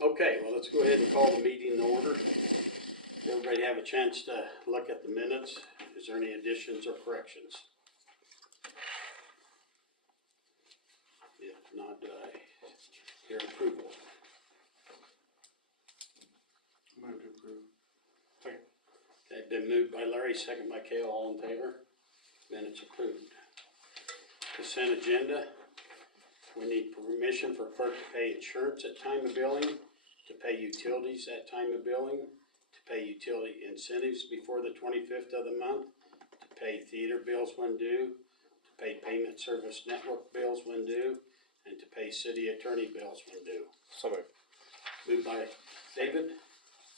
Okay, well, let's go ahead and call the meeting to order. Everybody have a chance to look at the minutes. Is there any additions or corrections? If not, do I hear approval? Move to approve. Second. Okay, been moved by Larry, second by Cale, all in favor? Minutes approved. Consent agenda. We need permission for clerk to pay insurance at time of billing, to pay utilities at time of billing, to pay utility incentives before the 25th of the month, to pay theater bills when due, to pay payment service network bills when due, and to pay city attorney bills when due. So moved. Moved by David,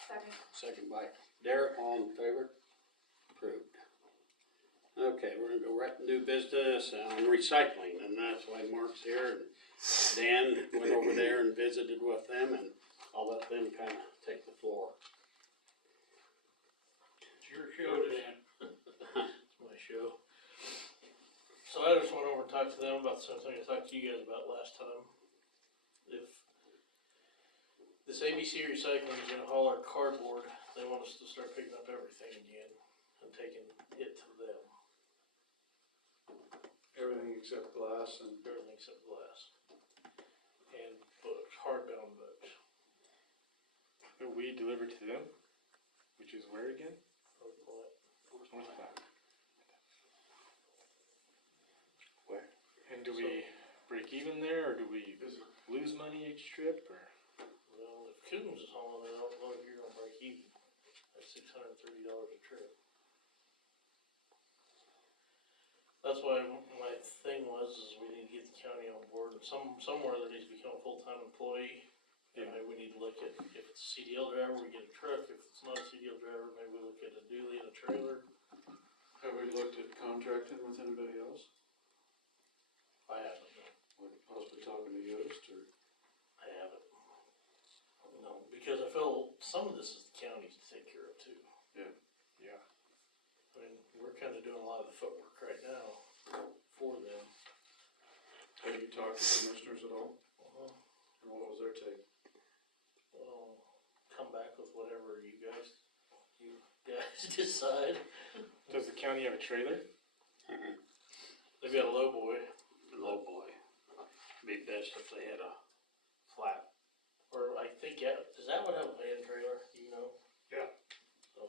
Second. second by Derek, all in favor? Approved. Okay, we're gonna go right to new business on recycling, and that's why Mark's here, and Dan went over there and visited with them, and I'll let them kinda take the floor. It's your show, Dan. It's my show. So I just went over and talked to them about something I talked to you guys about last time. If this ABC Recycling is gonna haul our cardboard, they want us to start picking up everything again and taking it to them. Everything except glass and. Everything except glass. And books, hardbound books. We deliver to them, which is where again? North North. Where? And do we break even there, or do we lose money each trip, or? Well, if Coombs is hauling it, I don't know if you're gonna break even. That's $630 a trip. That's why my thing was, is we need to get the county on board, and somewhere there needs to become a full-time employee. And maybe we need to look at, if it's a CDL driver, we get a truck, if it's not a CDL driver, maybe we look at a dually and a trailer. Have we looked at contracting with anybody else? I haven't, no. Like possibly talking to Yoast or? I haven't. No, because I feel some of this is the county's to take care of too. Yeah. Yeah. I mean, we're kinda doing a lot of the footwork right now for them. Have you talked to commissioners at all? And what was their take? Well, come back with whatever you guys decide. Does the county have a trailer? They've got a low boy, Low boy. Be best if they had a flat. or I think, yeah, does that one have a van trailer, do you know? Yeah. So,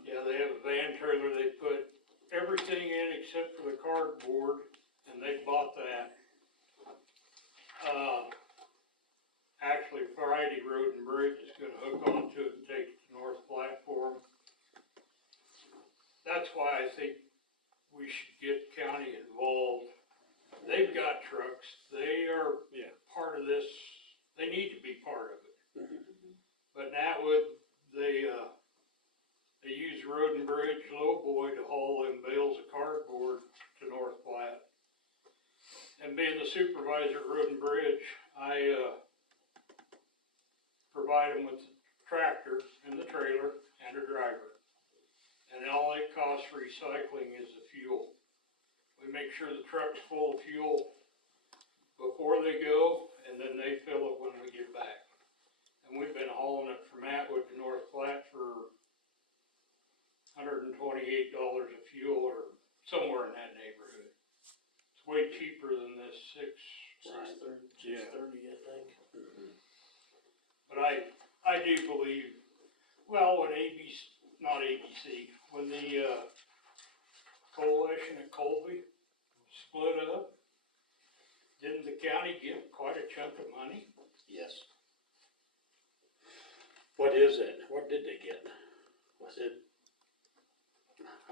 Yeah, they have a van trailer, they put everything in except for the cardboard, and they bought that. Actually, Friday Road and Bridge is gonna hook onto it and take it to North Platte for them. That's why I think we should get county involved. They've got trucks, they are Yeah. part of this, they need to be part of it. But in Atwood, they use Road and Bridge Lowboy to haul them bales of cardboard to North Platte. And being the supervisor at Road and Bridge, I, provide them with the tractor and the trailer and a driver. And all it costs for recycling is the fuel. We make sure the truck's full of fuel before they go, and then they fill it when we get back. And we've been hauling it from Atwood to North Platte for $128 of fuel, or somewhere in that neighborhood. It's way cheaper than this Right. 630, I think. but I do believe, well, when when the, coalition at Colby split up, didn't the county get quite a chunk of money? Yes. What is it? What did they get? Was it?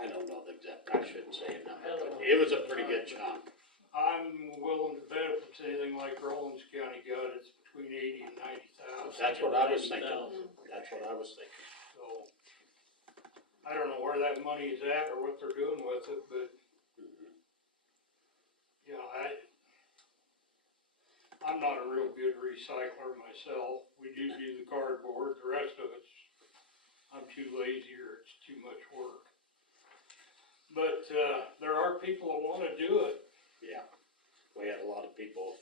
I don't know the exact, I shouldn't say it now, but it was a pretty good chunk. I'm willing to bet if it's anything like Rollins County got, it's between 80 and 90,000. That's what I was thinking. That's what I was thinking. So, I don't know where that money is at or what they're doing with it, but, you know, I'm not a real good recycler myself. We do the cardboard, the rest of it's, I'm too lazy or it's too much work. But, there are people that wanna do it. Yeah. We had a lot of people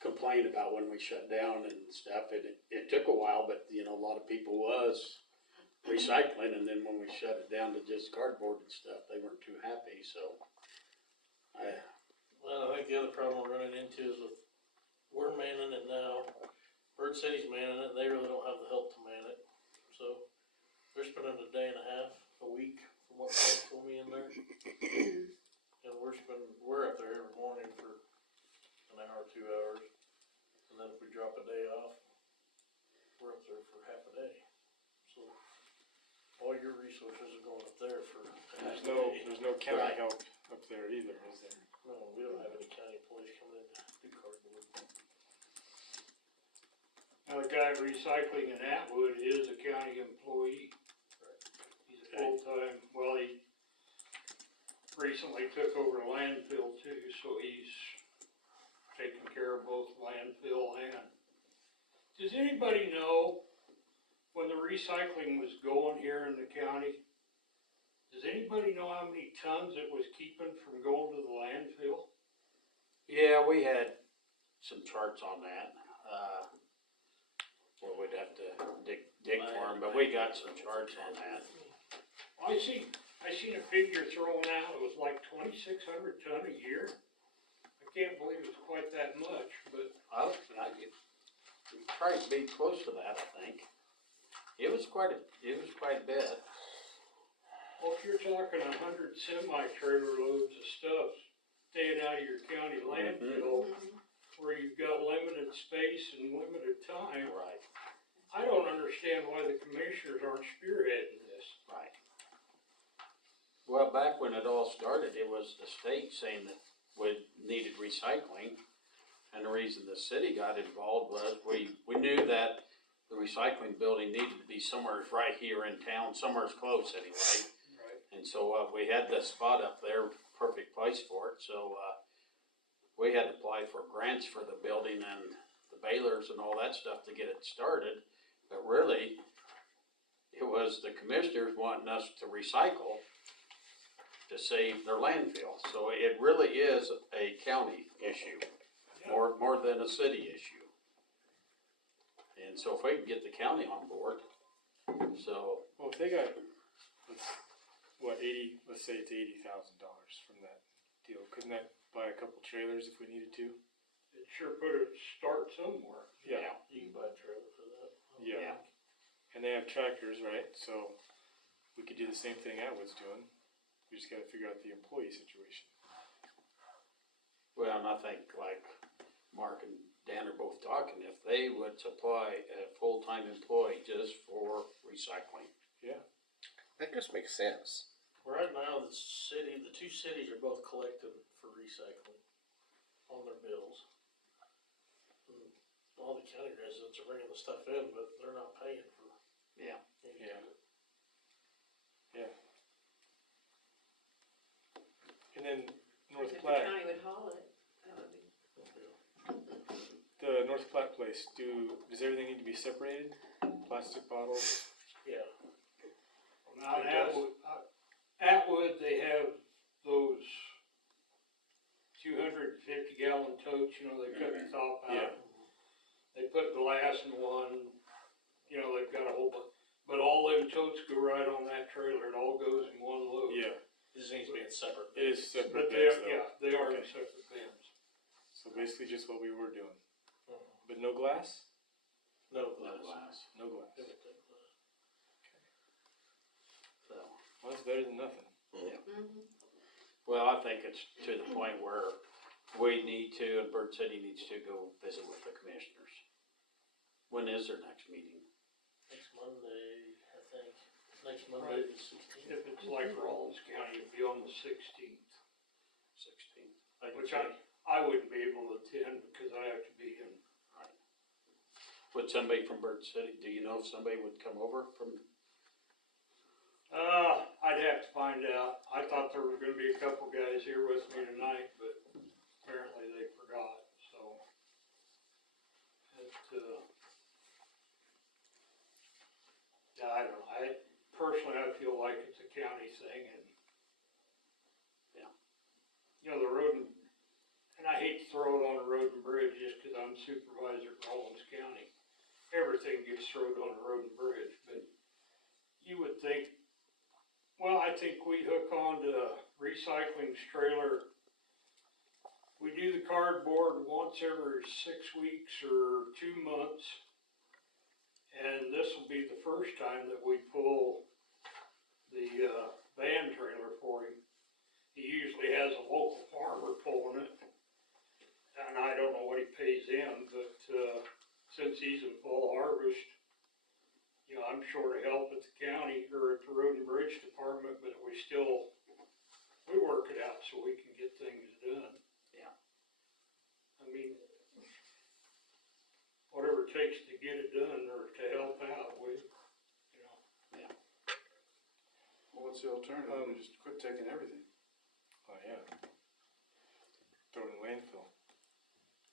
complain complain about when we shut down and stuff. It took a while, but you know, a lot of people was recycling, and then when we shut it down to just cardboard and stuff, they weren't too happy, so. Well, I think the other problem we're running into is with, we're manning it now, Bird City's manning it, and they really don't have the help to man it. So, they're spending a day and a half, a week, from what Frank told me in there. And we're up there every morning for an hour, 2 hours, and then if we drop a day off, we're up there for half a day. So, all your resources are going up there for half a day. There's no county Right. help up there either, is there? No, we don't have any county employees coming in to do cardboard. Now, the guy recycling in Atwood is a county employee. He's a Okay. full-time, well, he recently took over landfill too, so he's taking care of both landfill and. Does anybody know when the recycling was going here in the county? Does anybody know how many tons it was keeping from going to the landfill? Yeah, we had some charts on that, well, we'd have to dig for them, but we got some charts on that. I seen a figure thrown out, it was like 2,600 ton a year. I can't believe it's quite that much, but We tried to be close to that, I think. It was quite a bit. well, if you're talking 100 semi-trailer loads of stuff staying out of your county landfill, where you've got limited space and limited time, Right, I don't understand why the commissioners aren't spearheading this. right. Well, back when it all started, it was the state saying that we needed recycling. And the reason the city got involved was we knew that the recycling building needed to be somewhere right here in town, somewhere's close anyway. Right. And so, we had the spot up there, perfect place for it, so, we had to apply for grants for the building and the balers and all that stuff to get it started. But really, it was the commissioners wanting us to recycle to save their landfill. So it really is a county issue, more than a city issue. And so if we can get the county on board, so, Well, if they got, let's say it's $80,000 from that deal, couldn't that buy a couple trailers if we needed to? It sure put a start somewhere. yeah, You can buy a trailer for that. Yeah. And they have tractors, right? So we could do the same thing Atwood's doing. We just gotta figure out the employee situation. well, and I think like Mark and Dan are both talking, if they would supply a full-time employee just for recycling. Yeah. That just makes sense. Right now, the two cities are both collecting for recycling on their bills. And all the county residents are bringing the stuff in, but they're not paying for Yeah. any Yeah. of it. Yeah. And then North If the Platte, county would haul it, that would be. the North Platte place, does everything need to be separated? Plastic bottles? Yeah, Now, It in does. Atwood, they have those 250-gallon totes, you know, they cut the top out. Yeah. They put glass in one, you know, they've got a whole bunch, but all them totes go right on that trailer, it all goes in one load. Yeah. it just needs to be in separate. It is separate But bins they, though. yeah, they are in Okay. separate bins. So basically just what we were doing. Mhm. But no glass? No No glass. glass. No glass. Everything glass. So, Well, that's better than nothing. well, I think it's to the point where we need to, and Bird City needs to go visit with the commissioners. When is their next meeting? Next Monday, I think. Next Monday is 16th. If it's like Rawlins County, it'd be on the 16th, 16th. which I wouldn't be able to attend because I have to be in. Would somebody from Bird City, do you know if somebody would come over from, I'd have to find out. I thought there was gonna be a couple guys here with me tonight, but apparently they forgot, so. Yeah, I don't know. I feel like it's a county thing and. Yeah. You know, the road and I hate to throw it on the road and bridge just 'cause I'm supervisor of Rollins County, everything gets thrown on the road and bridge, but you would think, well, I think we hook on to recycling's trailer. We do the cardboard once every 6 weeks or 2 months. And this will be the first time that we pull the, van trailer for him. He usually has a local farmer pulling it. And I don't know what he pays him, but, since he's in full harvest, you know, I'm short of help at the county or at the road and bridge department, but we work it out so we can get things done. Yeah. I mean, whatever it takes to get it done or to help out, we, you know. Well, what's the alternative? We just quit taking everything. Oh, yeah. Throw it in landfill.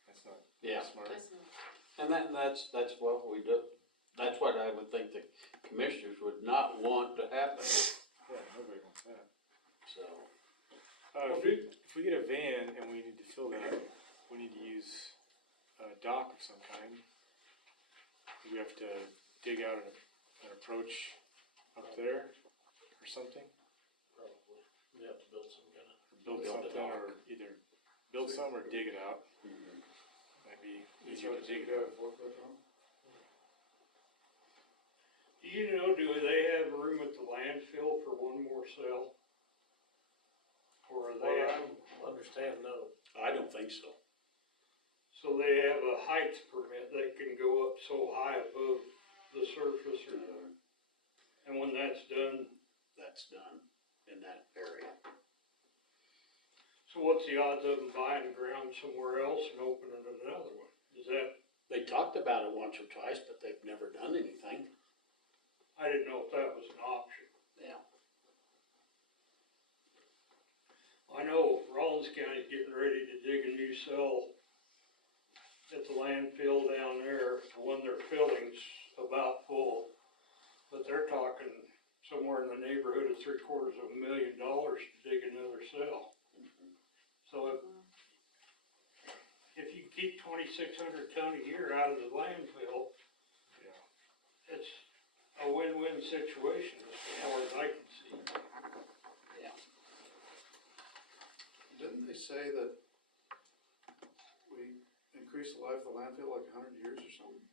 That's not Yeah. smart. That's not, And that's what we do. That's what I would think the commissioners would not want to happen, Yeah, nobody wants that. so. If we get a van and we need to fill that, we need to use a dock of some kind. Do we have to dig out an approach up there or something? Probably, we have to build some kind of. Or build Build a something, dock. or either build some or dig it out. Mhm. Might be You easier try to to dig take it it out. out, forklift on? Do you know, do they have room at the landfill for one more cell? Or are they, Understand, no. I don't think so. so they have a height permit, they can go up so high above the surface or, and when that's done, That's done in that area. so what's the odds of them buying ground somewhere else and opening another one? Is that, They talked about it once or twice, but they've never done anything. I didn't know if that was an option. Yeah. I know Rollins County's getting ready to dig a new cell at the landfill down there, the one they're filling's about full. But they're talking somewhere in the neighborhood of $750,000 to dig another cell. So if you keep 2,600 ton a year out of the landfill, Yeah. it's a win-win situation as far as I can see. Yeah. Didn't they say that we increase the life of the landfill like 100 years or something?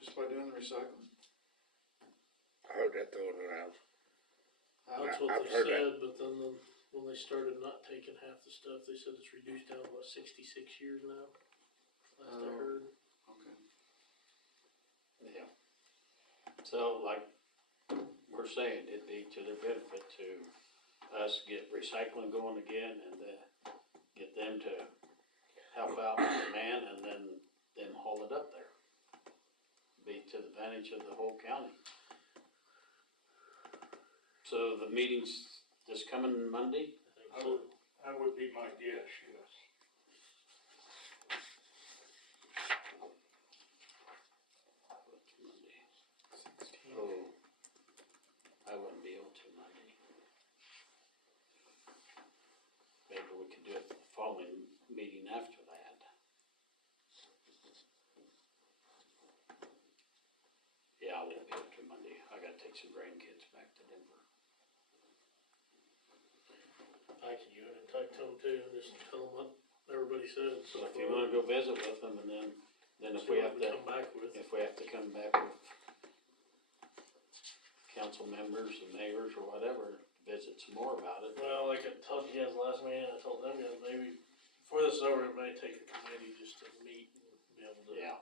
Just by doing the recycling? I heard that thrown around. That's what I've they heard said, but then when they started not taking half the stuff, they said it's reduced down to what, 66 years now? Last I Oh. heard. Okay. Yeah. So like we're saying, it'd be to their benefit to us get recycling going again and get them to help out with the man and then them haul it up there. Be to the advantage of the whole county. So the meeting's this coming Monday? I think so. That would be my guess, yes. What's Monday? Oh, I wouldn't be able to Monday. Maybe we could do it the following meeting after that. Yeah, I won't be able to Monday. I gotta take some grandkids back to Denver. I can go ahead and talk to them too, and just tell them what everybody said. So if you wanna go visit with them and then if we have to, Come back with. if we have to come back with council members and mayors or whatever, visit some more about it. Well, like I told you guys last meeting, I told them guys, maybe before this is over, it may take a committee just to meet and be able to. Yeah,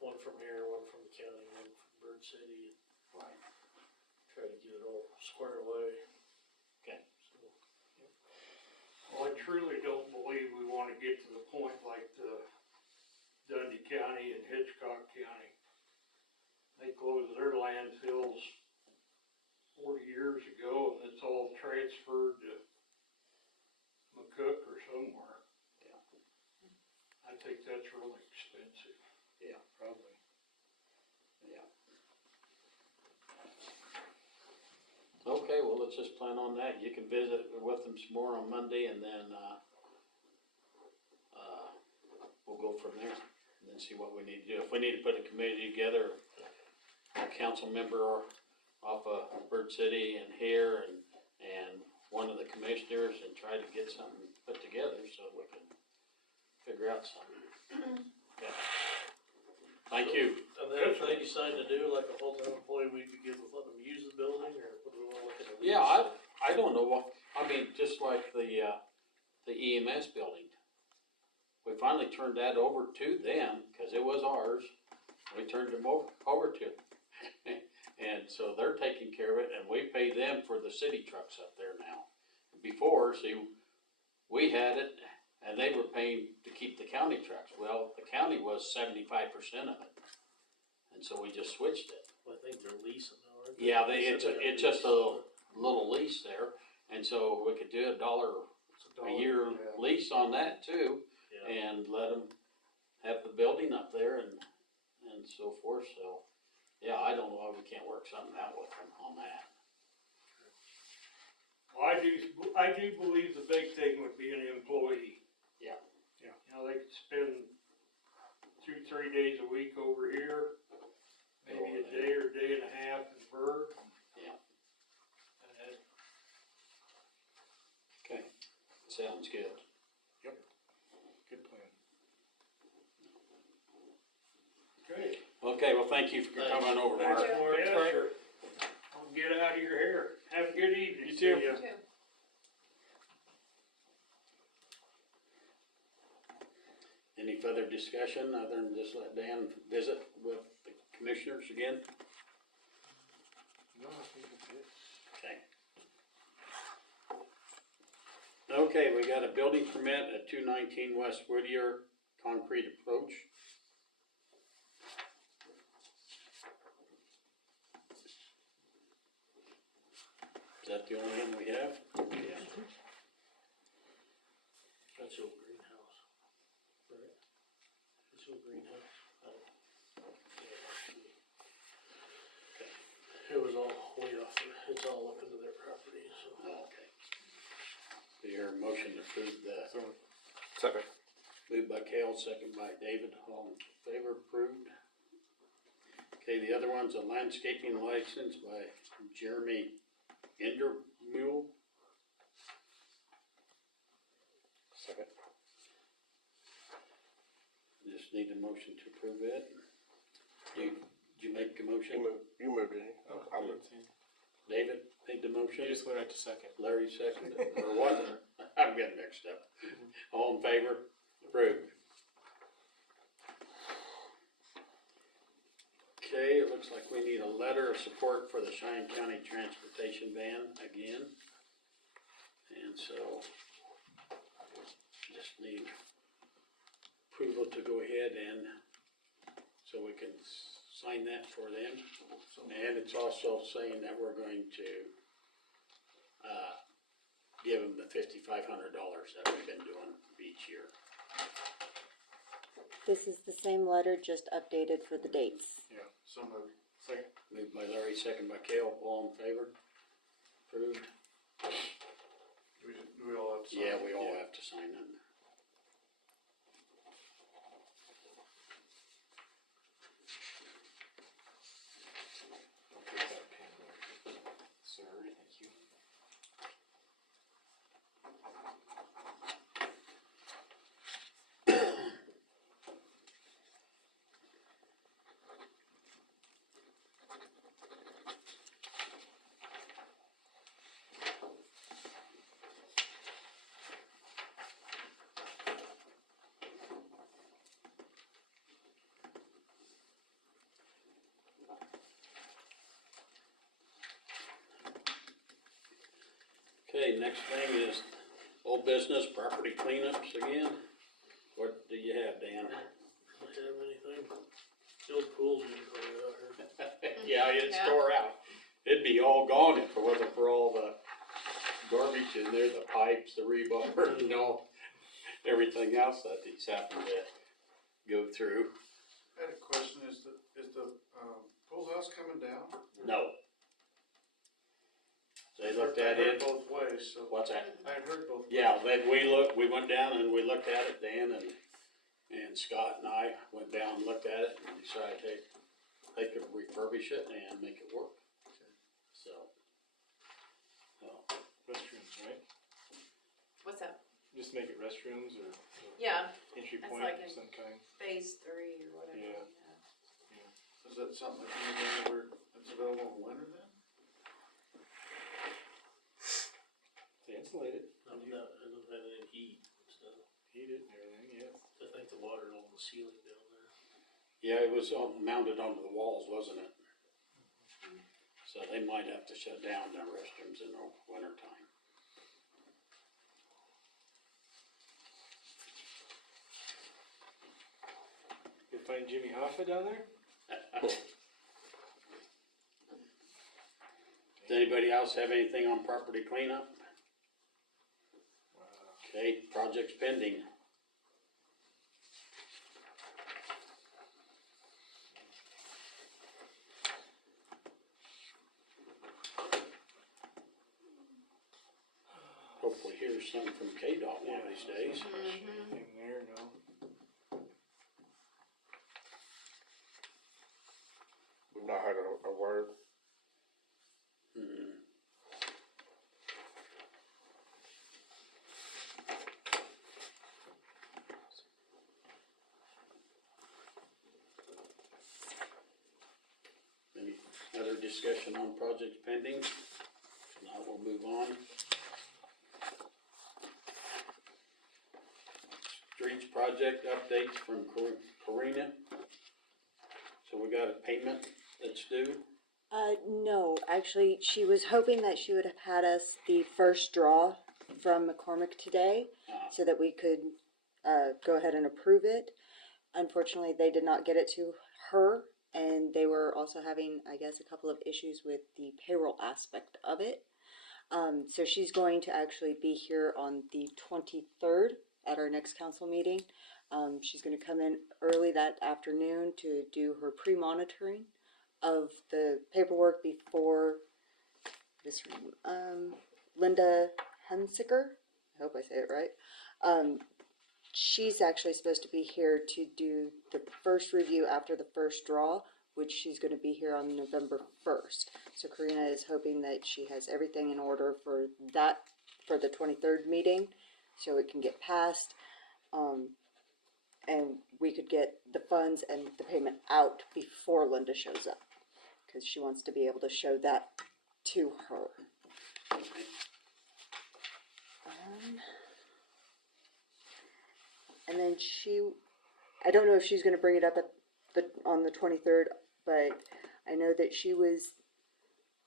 One from here, one from the county, one from Bird City, right. try to get it all squared away. Okay. So, Well, I truly don't believe we wanna get to the point like the Dundee County and Hitchcock County. They closed their landfills 40 years ago and it's all transferred to McCook or somewhere. Yeah. I think that's really expensive. Probably. Yeah. Okay, well, let's just plan on that. You can visit with them some more on Monday and then, we'll go from there, and then see what we need to do. If we need to put a committee together, a council member off of Bird City and here, and one of the commissioners, and try to get something put together so we can figure out something. Okay. Thank you. And then if they decide to do like a full-time employee, we'd be good with letting them use the building, or would we wanna look at a lease? Yeah, I don't know what, I mean, just like the EMS building. We finally turned that over to them, cause it was ours, we turned them over to them. And so they're taking care of it, and we pay them for the city trucks up there now. Before, see, we had it, and they were paying to keep the county trucks. Well, the county was 75% of it, and so we just switched it. I think they're leasing now, aren't they? Yeah, They said it's they just a little lease there, and so we could do $1 It's a year yeah. lease on that too, Yeah. and let them have the building up there and so forth, so. Yeah, I don't know why we can't work something out with them on that. Well, I do believe the big thing would be an employee. Yeah. Yeah. You know, they could spend 2-3 days a week over here, maybe a day or a day and a half in Berg. Yeah. And Okay, sounds good. Good plan. okay. Okay, well, thank you for coming over, Mark. Thanks, Mark. Yeah. Yeah, sure. I'll get out of your hair. Have a good evening. You too. See ya. Two. Any further discussion other than just let Dan visit with the commissioners again? No, I think that's it. Okay. Okay, we got a building permit at 219 West Whittier, concrete approach. Is that the only one we have? Yeah. That's your greenhouse, right? That's your greenhouse. It was all way off, it's all up into their property, so. Okay. Your motion to approve the, So, Second. moved by Cale, second by David, all in favor, approved. Okay, the other one's a landscaping license by Jeremy Endermule. Second. Just need a motion to approve it. Did you make a motion? You moved it. I moved. David made the motion, you just went out to second. Larry seconded, or was it? I'm getting mixed up. All in favor? Approved. Okay, it looks like we need a letter of support for the Cheyenne County Transportation Ban again. And so, just need approval to go ahead and, so we can sign that for them. And it's also saying that we're going to, give them the $5,500 that we've been doing each year. This is the same letter, just updated for the dates. Yeah. So moved. Second. Moved by Larry, second by Cale, all in favor? Approved? Do we all have to sign? Yeah, we all have to sign it. Okay, that pen. Sorry, thank you. Okay, next thing is old business, property cleanups again. What do you have, Dan? Don't have anything. The old pool's getting cleaned out here. Yeah, it's Yeah. tore out. It'd be all gone if it wasn't for all the garbage in there, the pipes, the rebar, you know, everything else that he's happened to go through. I had a question, is the pool house coming down? No. They looked I at heard it. both ways, so. What's that? I had heard both. Yeah, we went down and we looked at it, Dan, and And Scott and I went down and looked at it and decided they could refurbish it and make it work. So. Restrooms, right? What's that? Just make it restrooms or Yeah, entry That's point like of in- some kind. phase 3 or whatever. Yeah. Is that something that can be done where it's available in winter then? They insulate it, I don't have any heat, so heat it and everything, yeah. I think the water's on the ceiling down there. Yeah, it was mounted onto the walls, wasn't it? So they might have to shut down their restrooms in the winter time. You find Jimmy Hoffa down there? Does anybody else have anything on property cleanup? Okay, projects pending. Hopefully hear something from KDOT one of these days. Anything there, no? We've not heard a word. Hmm. Any other discussion on projects pending? If not, we'll move on. Streets project updates from Karina. So we got a payment that's due. No, actually, she was hoping that she would have had us the first draw from McCormick today so that we could, go ahead and approve it. Unfortunately, they did not get it to her, and they were also having, I guess, a couple of issues with the payroll aspect of it. So she's going to actually be here on the 23rd at our next council meeting. She's gonna come in early that afternoon to do her pre-monitoring of the paperwork before this, Linda Hunsicker, I hope I say it right. She's actually supposed to be here to do the first review after the first draw, which she's gonna be here on November 1st. So Karina is hoping that she has everything in order for that, for the 23rd meeting, so it can get passed. And we could get the funds and the payment out before Linda shows up, because she wants to be able to show that to her. And then I don't know if she's gonna bring it up on the 23rd, but I know that she was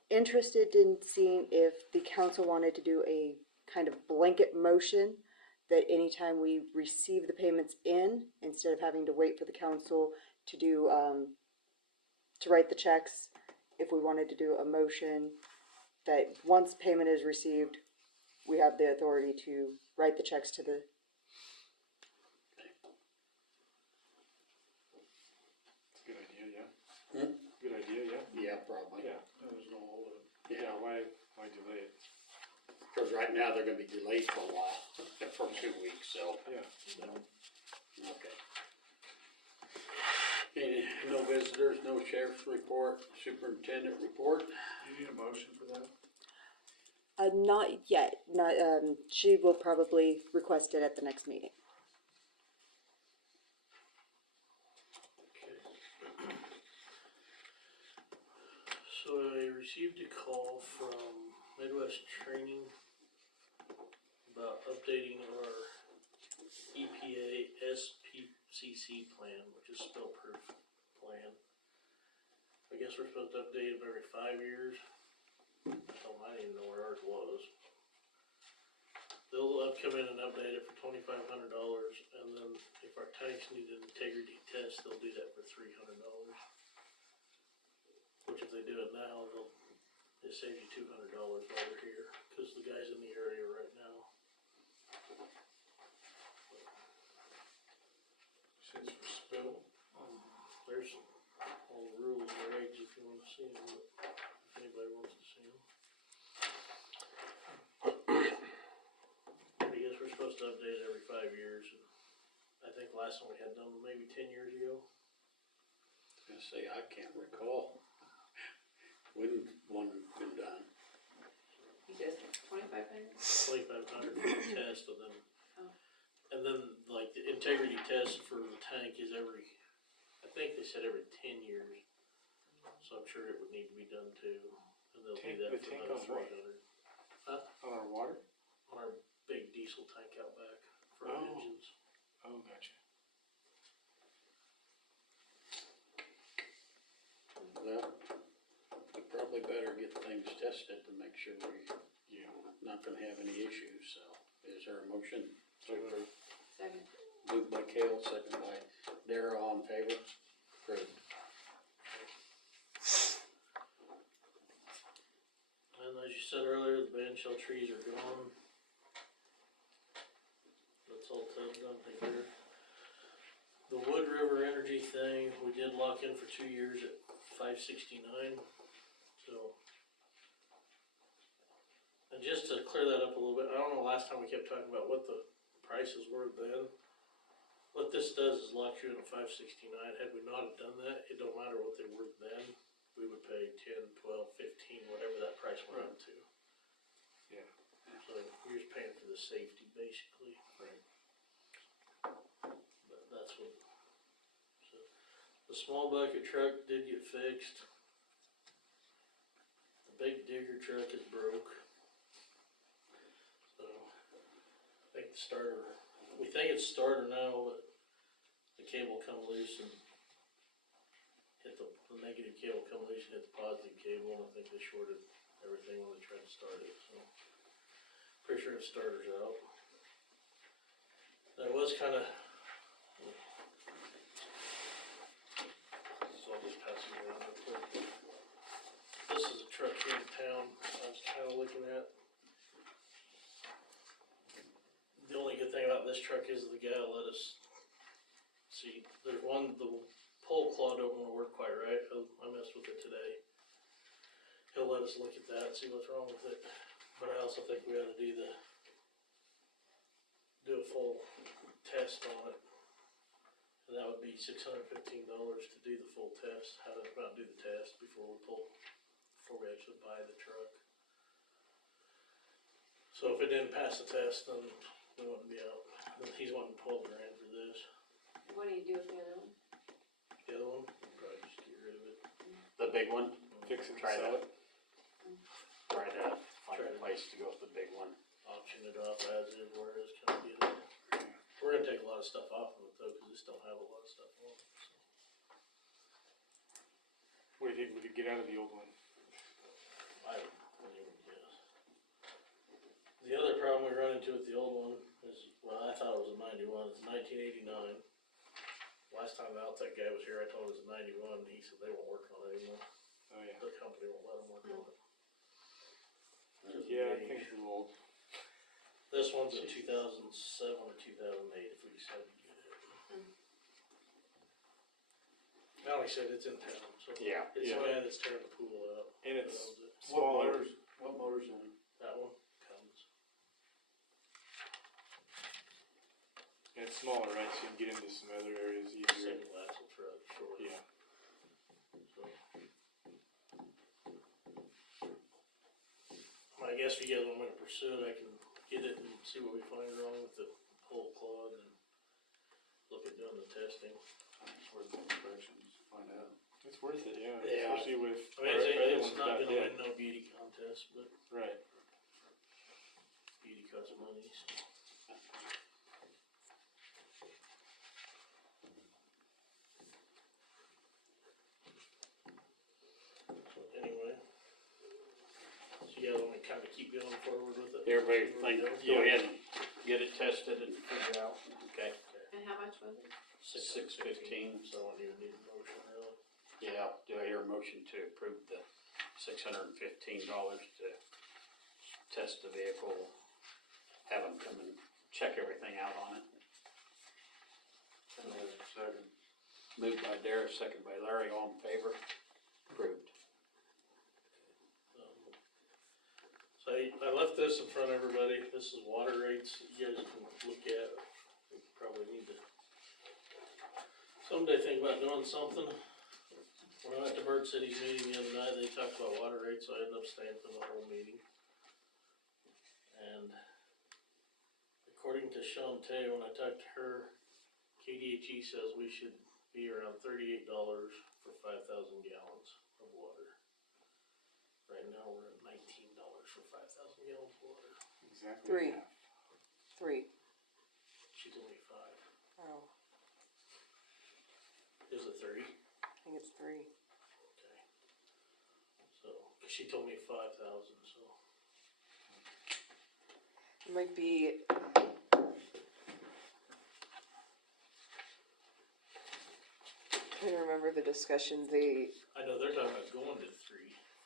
interested in seeing if the council wanted to do a kind of blanket motion that anytime we receive the payments in, instead of having to wait for the council to do, to write the checks, if we wanted to do a motion that once payment is received, we have the authority to write the checks to the. Good idea, yeah. Hmm? Good idea, yeah. Yeah, probably. Yeah, There's no hold up. yeah, why delay it? Because right now they're gonna be delayed for a while, for 2 weeks, so. Yeah. Okay. Okay, no visitors, no sheriff's report, superintendent report. Do you need a motion for that? Not yet, not, she will probably request it at the next meeting. So I received a call from Midwest Training about updating our EPA SPCC plan, which is spill proof plan. I guess we're supposed to update them every 5 years. Oh, I didn't even know where ours was. They'll come in and update it for $2,500, and then if our tanks need an integrity test, they'll do that for $300. Which if they do it now, it saves you $200 while they're here, cause the guy's in the area right now. Say it's for spill. There's all the rules and regs if you wanna see them, if anybody wants to see them. I guess we're supposed to update it every 5 years, and I think think last time we had done maybe 10 years ago. I say, I can't recall when one been done. You said 2,500? 2,500 for the test, Oh. and then like the integrity test for the tank is every, I think they said every 10 years. So I'm sure it would need to be done too, and they'll Tank- do that the for tank another on what? 300 On our water? on our big diesel tank out back for our Oh. engines. Oh, gotcha. Well, we probably better get things tested to make sure we're Yeah. not gonna have any issues, so is there a motion? Second. Moved by Cale, second by Darrell, all in favor? Approved. And as you said earlier, the band shell trees are gone. That's all done, take care. The Wood River Energy thing, we did lock in for 2 years at $569, so. And just to clear that up a little bit, I don't know, last time we kept talking about what the prices were then. What this does is lock you in at $569, had we not have done that, it don't matter what they were then, we would pay 10, 12, 15, whatever that price went up to. Yeah. So you're just paying for the safety, basically. Right. But that's what, so, the small bucket truck did get fixed. The big digger truck is broke. So, I think the starter, we think it's starter now, but the cable come loose and hit the negative cable come loose and hit the positive cable, and I think they shorted everything when they tried to start it, so. Pretty sure the starter's out. That was kinda. So I'll just pass it around real quick. This is a truck here in town, I was kinda looking at. The only good thing about this truck is the guy let us see, there's one, the pole claw don't wanna work quite right, I messed with it today. He'll let us look at that and see what's wrong with it, but I also think we ought to do a full test on it. And that would be $615 to do the full test, have them come out and do the test before we actually buy the truck. So if it didn't pass the test, then we wouldn't be out. He's wanting $12,000 for this. What do you do with the other one? The other one, probably just get rid of it. The big one, Fix it and Try sell that. it. try to find a place to go with the big one. Auction it off as is, where it's kind of get it. We're gonna take a lot of stuff off of it though, cause this don't have a lot of stuff on it, so. What do you think we could get out of the old one? I wouldn't even guess. The other problem we run into with the old one is, well, I thought it was a 91, it's 1989. Last time the Altec guy was here, I told him it was a 91, and he said they won't work on it anymore. Oh, yeah. The company won't let them work on it. Yeah, I think it's a little old. This one's a 2007 or 2008 if we decide to get it. Now he said it's in town, so. Yeah. It's the Yeah. guy that's tearing the pool out. And that it's owns it. smaller. What motor's in it? That one comes. And it's smaller, right? So you can get into some other areas easier. Single axle truck, short. Yeah. So. I guess if you guys want me to pursue it, I can get it and see what we find wrong with the whole clog and look at doing the testing. It's worth the inspections, find out. It's worth it, yeah. Yeah. Especially with I mean, our other it's ones not about gonna dead. win no beauty contest, but Right. beauty costs money, so. So anyway. So you guys want me to kinda keep going forward with it? Everybody See where we think, go? go ahead and get it tested and figure out, okay? And how much was it? 615. So I don't even need a motion really. Yeah, do I hear a motion to approve the $615 to test the vehicle? Have them come and check everything out on it. Second. Moved by Darius, second by Larry, all in favor? Approved. So I left this in front of everybody, this is water rates, that you guys can look at, we probably need to Someday think about doing something. When I went to Bird City's meeting the other night, they talked about water rates, so I ended up staying for the whole meeting. And according to Shantae, when I talked to her, KDHE says we should be around $38 for 5,000 gallons of water. Right now, we're at $19 for 5,000 gallons of water. Exactly. Three. half. 3. She's only 5. Oh, Is it 3? I think it's 3. Okay. So, she told me 5,000, so. It might be. Trying to remember the discussion. I know they're talking about going to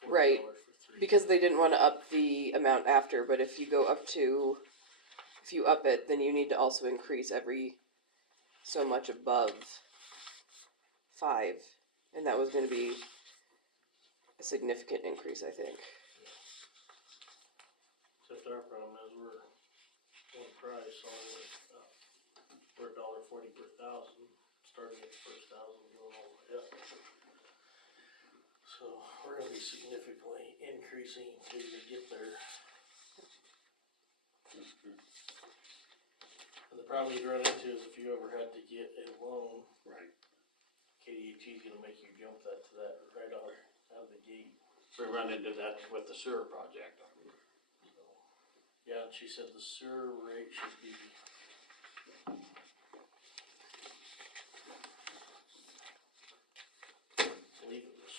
3. Right. $40 for 3. Because they didn't want to up the amount after, but if you go up to, if you up it, then you need to also increase every so much above 5. And that was going to be a significant increase, I think. Except our problem is we're one price all the way up. We're $1.40 per thousand, starting at the first 1,000, going all the way up. So we're gonna be significantly increasing until we get there. And the problem you run into is if you ever had to get a loan, Right. KDHE's gonna make you jump that to that right out of the gate. We run into that with the sewer project. So, yeah, and she said the sewer rate should be I believe it was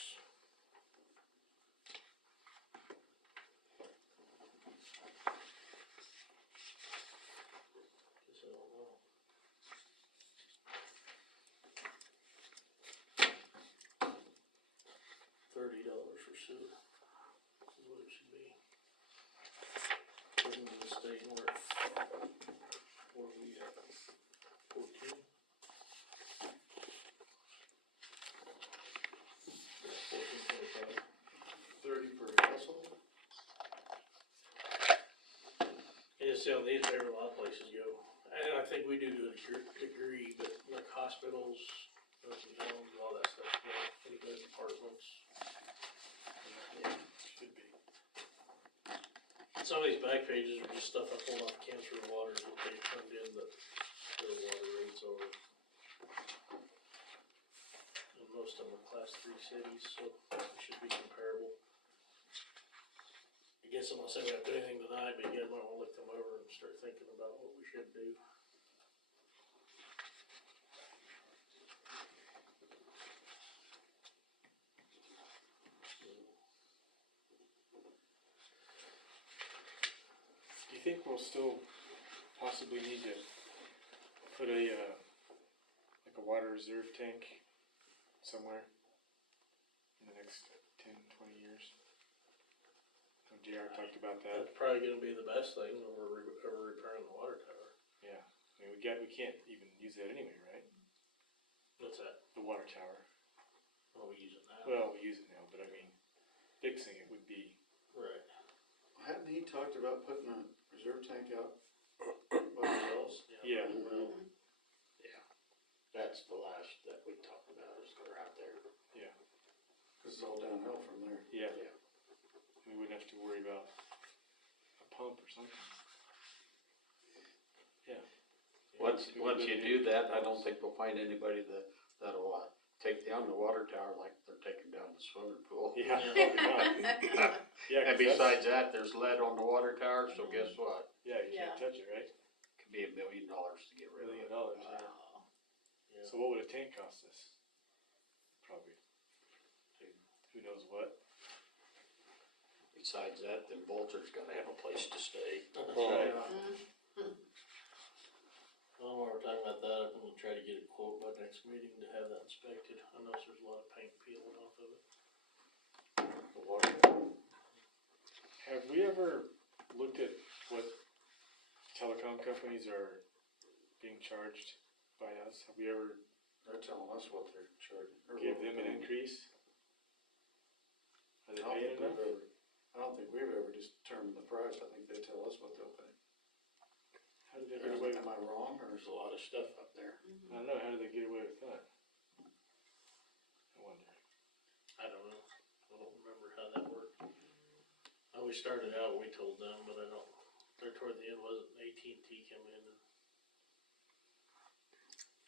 guess I don't know. $30 for sewer is what it should be. According to the state, we're at, what are we at, 14? 14.25. 30 per household? And it's on these, where a lot of places go. And I think we do to a degree, but like hospitals, nursing homes, all that stuff, you know, any good apartments. Should be. Some of these back pages are just stuff I pulled off Cancer Water that they turned in their water rates over. And most of them are class 3 cities, so it should be comparable. I guess I'm not saying we have to do anything tonight, but you guys might wanna look them over and start thinking about what we should do. Do you think we'll still possibly need to put a, like a water reserve tank somewhere in the next 10, 20 years? JR talked about that. That's probably gonna be the best thing over repairing the water tower. Yeah. I mean, we can't even use that anyway, right? What's that? The water tower. What we use it now? Well, we use it now, but I mean, fixing it would be, Right. Hadn't he talked about putting a reserve tank out by the wells? yeah. Well, Yeah. That's the last that we talked about, is they're out there. Cause it's all downhill from there. Yeah. Yeah. We wouldn't have to worry about a pump or something. Yeah. Once you do that, I don't think we'll find anybody that'll, take down the water tower like they're taking down the swimming pool. Yeah, probably not. Yeah, And 'cause that's- besides that, there's lead on the water tower, so guess what? yeah, you can't touch it, right? Could be $1 million to get rid of $1 it. million, yeah. Yeah. So what would a tank cost us? Probably, who knows what? Besides that, then Bolter's gotta have a place to stay. That's Well, right. Yeah. Well, while we're talking about that, I'm gonna try to get a quote by next meeting to have that inspected. I know there's a lot of paint peeling off of it. The water tower. Have we ever looked at what telecom companies are being charged by us? Have we ever They're telling us what they're charging. or give what them we're an paying. increase? Are they I don't paying think enough? I don't think we've ever determined the price. I think they tell us what they'll pay. How do they get away with Am I wrong or? There's a lot of stuff up there. I don't know, how do they get away with that? we started out, we told them, but I don't, there toward the end, wasn't AT&T come in and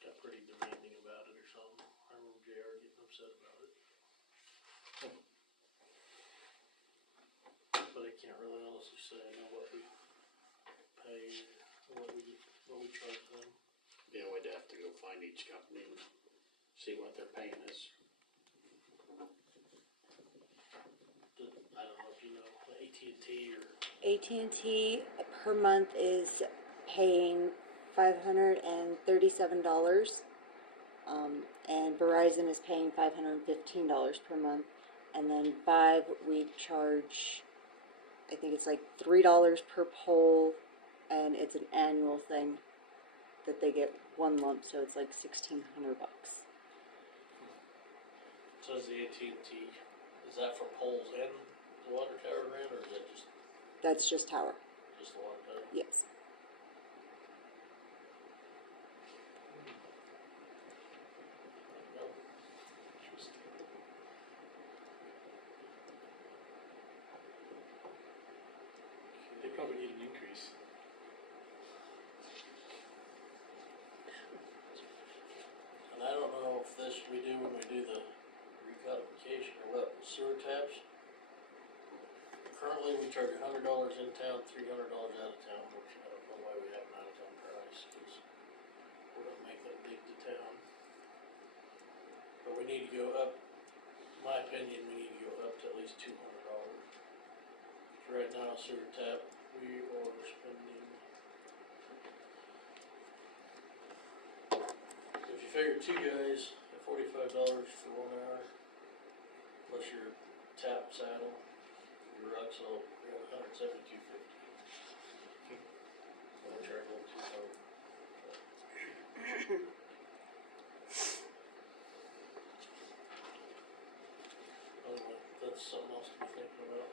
got pretty demanding about it or something. I remember JR getting upset about it. But I can't really honestly say I know what we pay, or what we charge them. Yeah, we'd have to go find each company and see what they're paying us. I don't know if you know, AT&T or, AT&T per month is paying $537, and Verizon is paying $515 per month. And then Vive, we charge, I think it's like $3 per pole, and it's an annual thing that they get one lump, so it's like $1,600. so is the AT&T, is that for poles and the water tower rent, or is that just That's just tower, the water tower? yes. No. They probably need an increase. And I don't know if this we do when we do the recodification or what, sewer taps. Currently, we charge $100 in town, $300 out of town, which I don't know why we have an out of town price, cause we're gonna make that big to town. But we need to go up, in my opinion, we need to go up to at least $200. Right now, sewer tap, we are spending. If you figure two guys at $45 for 1 hour, plus your tap saddle, your ruck, so you're at $172.50. I'll charge them $200. Anyway, that's something else to be thinking about.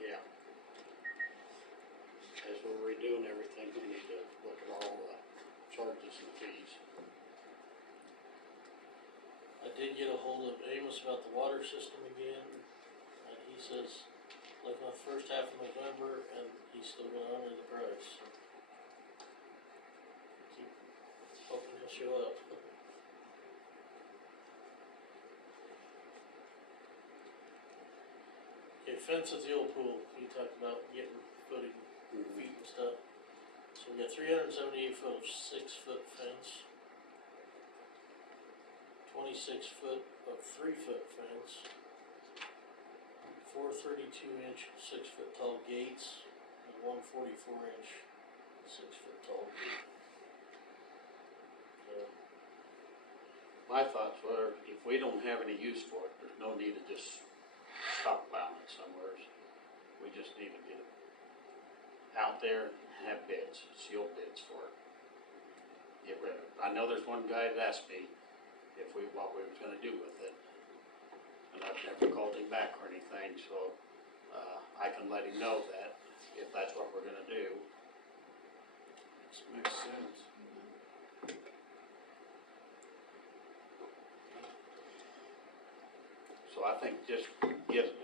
Yeah. As we're redoing everything, we need to look at all the charges and fees. I did get a hold of Amos about the water system again, and he says, like on the first half of November, and he's still gonna honor the price, so. Keep hoping he'll show up. Okay, fence at the old pool, you talked about getting footing, feet and stuff. So we got 378 foot of 6-foot fence. 26 foot of 3-foot fence, 4 32-inch 6-foot tall gates, and 1 44-inch 6-foot tall gate. So, My thoughts were, if we don't have any use for it, there's no need to just stockpile it somewhere. We just need to get it out there and have bids, sealed bids for it. Get rid of it. I know there's one guy that asked me if what we was gonna do with it. And I've never called him back or anything, so, I can let him know that if that's what we're gonna do. This makes sense. So I think just get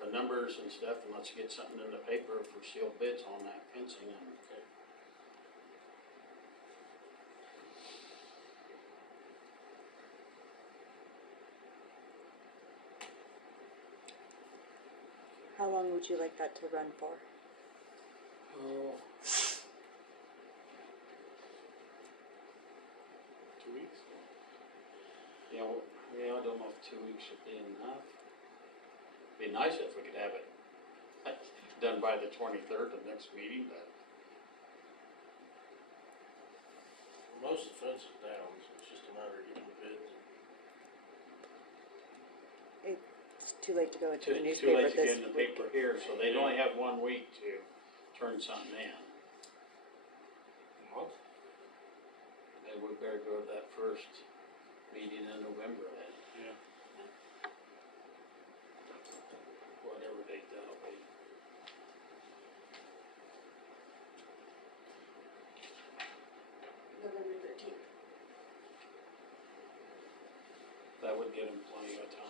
the numbers and stuff, and let's get something in the paper for sealed bids on that fencing and. okay. How long would you like that to run for? Oh, 2 weeks? Yeah, I don't know if 2 weeks would be enough. Be nice if we could have it done by the 23rd, the next meeting, but most of the fence is down, so it's just a matter of getting the bids. It's too late to go into the too newspaper late to this get in the week. paper here, so they'd only have 1 week to turn something in. What? And we better go to that first meeting in November then, Yeah. whatever date that'll be. November 13th. That would give them plenty of time.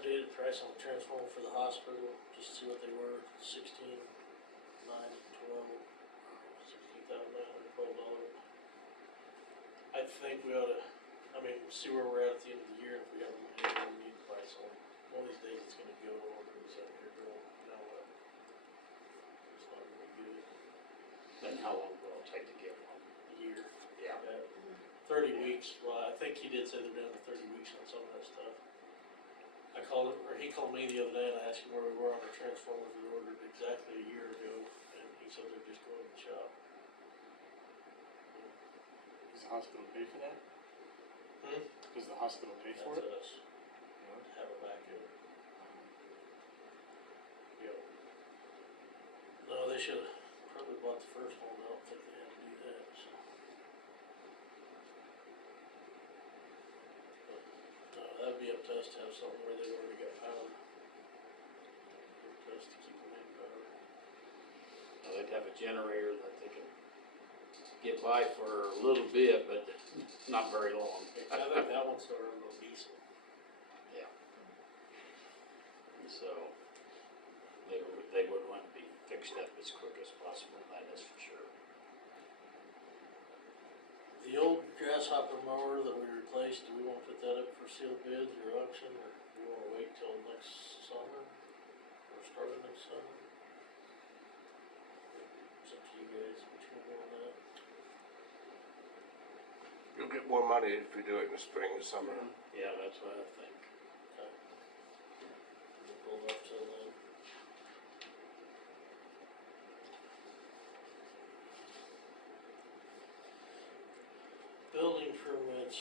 updated price on the transformer for the hospital, just to see what they were, $16,912, $16,912. I think we oughta, see where we're at the end of the year, if we have money, then we need to buy some. One of these days it's gonna go, and we're gonna be sitting here going, now what? It's not gonna be good. Then how long will it take to get one? A year. Yeah. 30 weeks, well, I think he did say they're down to 30 weeks on some of that stuff. I called him, or he called me the other day and I asked him where we were on our transformers we ordered exactly a year ago, and he said they're just going to the shop. Does the hospital pay for that? Hmm? Does the hospital pay for it? That's us, have it back in. Yep. No, they should've probably bought the first one, I don't think they had to do that, so. But, no, that'd be up to us to have something where they've already got power. Up to us to keep them in power. Now, they'd have a generator that they can get by for a little bit, but not very long. I think that one's still running on diesel. Yeah. So, they would want to be fixed up as quick as possible, that is for sure. The old grasshopper mower that we replaced, do we wanna put that up for sealed bids or auction, or do we wanna wait till next summer? Or start of next summer? It's up to you guys, what you wanna do on that? You'll get more money if you do it in the spring or summer. Yeah, that's what I think. Okay. We'll hold off till then. Building permits,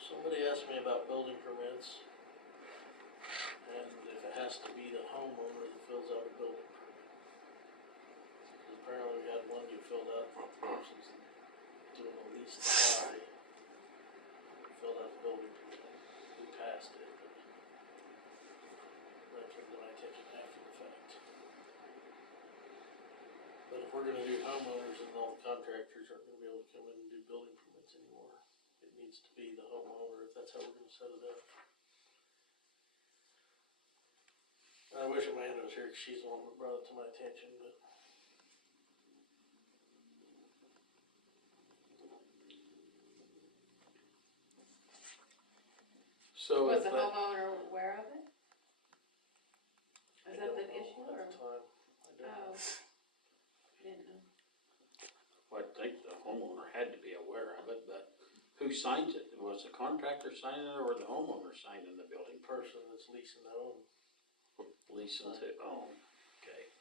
somebody asked me about building permits. And if it has to be the homeowner that fills out a building permit. 'Cause apparently we had one you filled out, the person's doing a lease to buy. Filled out the building permit, we passed it, but that came to my attention after the fact. But if we're gonna do homeowners, and all the contractors aren't gonna be able to come in and do building permits anymore, it needs to be the homeowner, if that's how we're gonna set it up. I wish Amanda was here, 'cause she's the one that brought it to my attention, but. So Was if the that, homeowner aware of it? I Is don't that the know issue, at or? the time. I don't know. Oh, I didn't know. well, I think the homeowner had to be aware of it, but who signs it? Was the contractor signing it or the homeowner signing the building? Person that's leasing the home. Leasing to, oh, okay.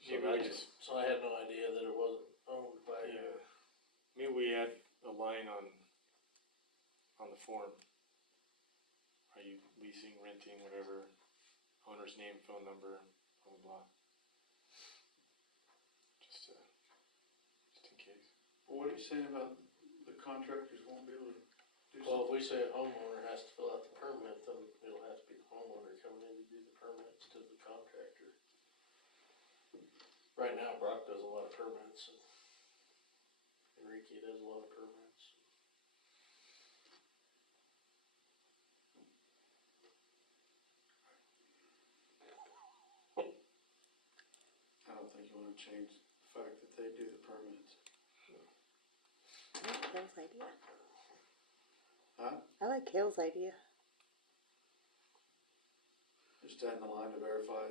So Maybe we that's, just, So I had no idea that it wasn't owned by. yeah, maybe we add a line on the form. Are you leasing, renting, whatever, owner's name, phone number, blah, blah, blah. Just in case. Well, what are you saying about the contractors won't be able to do Well, something? if we say a homeowner has to fill out the permit, then it'll have to be the homeowner coming in to do the permits to the contractor. Right now, Brock does a lot of permits, and Enrique does a lot of permits. I don't think you wanna change the fact that they do the permits. I like Kale's idea. Huh? I like Kale's idea. Just adding the line to verify.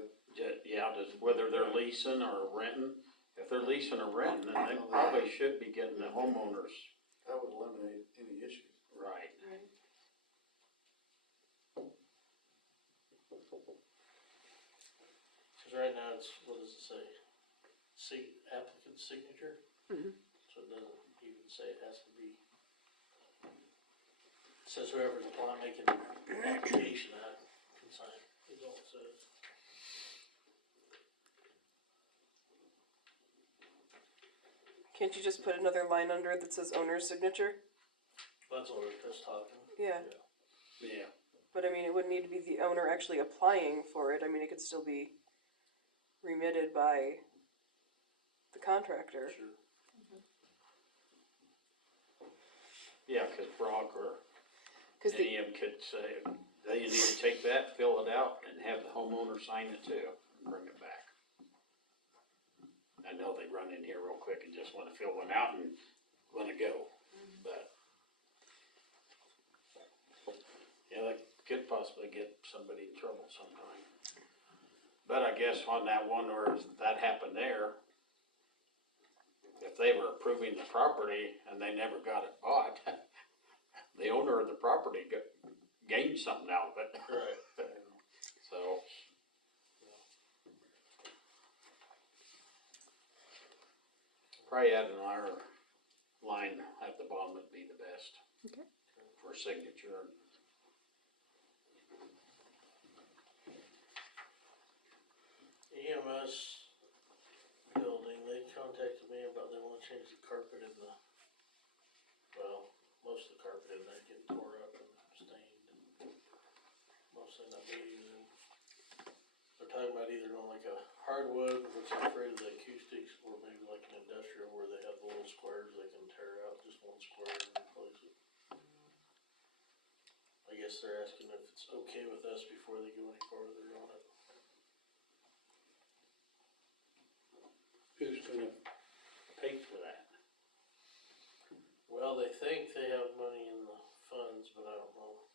yeah, just whether they're leasing or renting. If they're leasing or renting, then they probably should be getting the homeowners. That would eliminate any issues. Right. Right. Cause right now it's, what does it say? Applicant's signature? Mhm. So it doesn't even say it has to be. It says whoever's applying, making an application that can sign, is all it says. Can't you just put another line under it that says owner's signature? That's what we were just talking. Yeah, Yeah. but I mean, it wouldn't need to be the owner actually applying for it. I mean, it could still be remitted by the contractor. Sure. Yeah, cause Brock or Cause any of them could say, Then you need to take that, fill it out, and have the homeowner sign it too, and bring it back. I know they run in here real quick and just wanna fill one out and wanna go, but. Yeah, that could possibly get somebody in trouble sometime. But I guess on that one where that happened there, if they were approving the property and they never got it bought, the owner of the property gained something out of it. Right. So. Probably add an R line at the bottom would be the best. Okay. For signature. EMS building, they contacted me about, they wanna change the carpet in the, well, most of the carpet in there getting tore up and stained. Mostly not being, they're talking about either on like a hardwood, which I'm afraid of the acoustics, or maybe like an industrial where they have the little squares they can tear out, just one square and replace it. I guess they're asking if it's okay with us before they go any farther on it. Who's gonna pay for that? Well, they think they have money in the funds, but I don't know.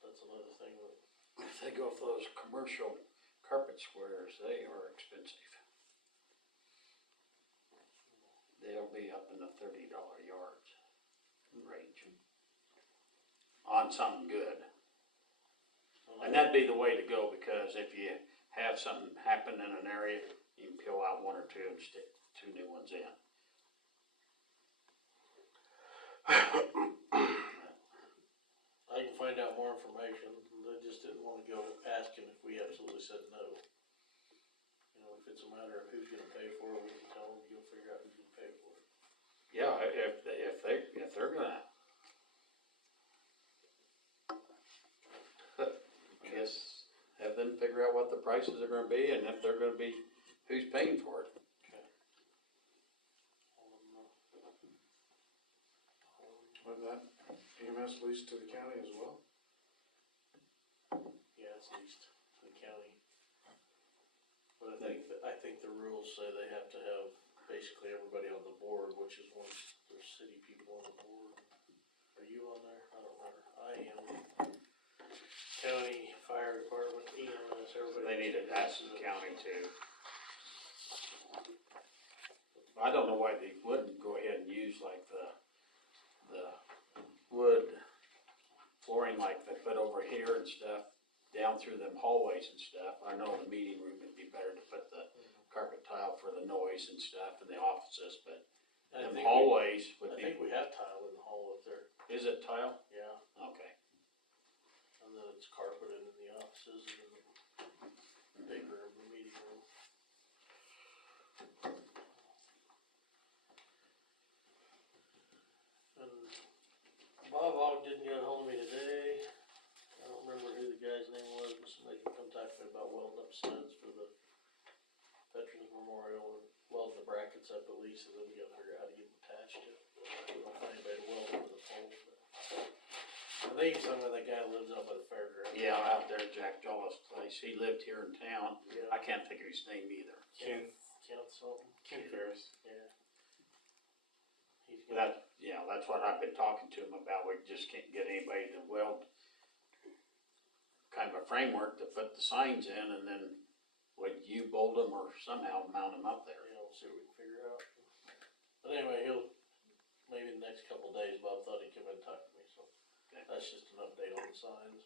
That's another thing that, If they go for those commercial carpet squares, they are expensive. They'll be up in the $30 yards range. On something good. And that'd be the way to go, because if you have something happen in an area, you can peel out one or two and stick 2 new ones in. I can find out more information. They just didn't wanna go asking if we absolutely said no. You know, if it's a matter of who's gonna pay for it, we can tell them, you'll figure out who's gonna pay for it. Yeah, if they're gonna. I guess have them figure out what the prices are gonna be and if they're gonna be, who's paying for it. Wasn't that EMS leased to the county as well? Yeah, it's leased to the county. But I think the rules say they have to have basically everybody on the board, which is once there's city people on the board. Are you on there? I don't remember. I am. County, fire department, EMS, everybody. They need to ask the county too. I don't know why they wouldn't go ahead and use like the wood flooring like they put over here and stuff, down through them hallways and stuff. I know the meeting room would be better to put the carpet tile for the noise and stuff in the offices, but And I them think hallways I would think be, we have tile in the hall up there. is it tile? Yeah. Okay. And then it's carpeted in the offices and in the big room, the meeting room. And Bob Ogg didn't get a hold of me today. I don't remember who the guy's name was, but somebody can contact me about welding up signs for the Veterans Memorial and welding the brackets up at least, and then we gotta figure out how to get them attached to it. I don't know if anybody to weld them to the pole, but. I think some of that guy lives up by the fairgrounds. Yeah, out there at Jack Jollis' place. He lived here in town. Yeah. I can't think of his name either. Ken Something. Ferris. Yeah. He's But that's what I've been talking to him about. We just can't get anybody to weld kind of a framework to put the signs in, and then would you bolt them or somehow mount them up there? we'll see what we can figure out. But anyway, maybe the next couple of days, Bob thought he'd come in and talk to me, so Okay. that's just an update on the signs.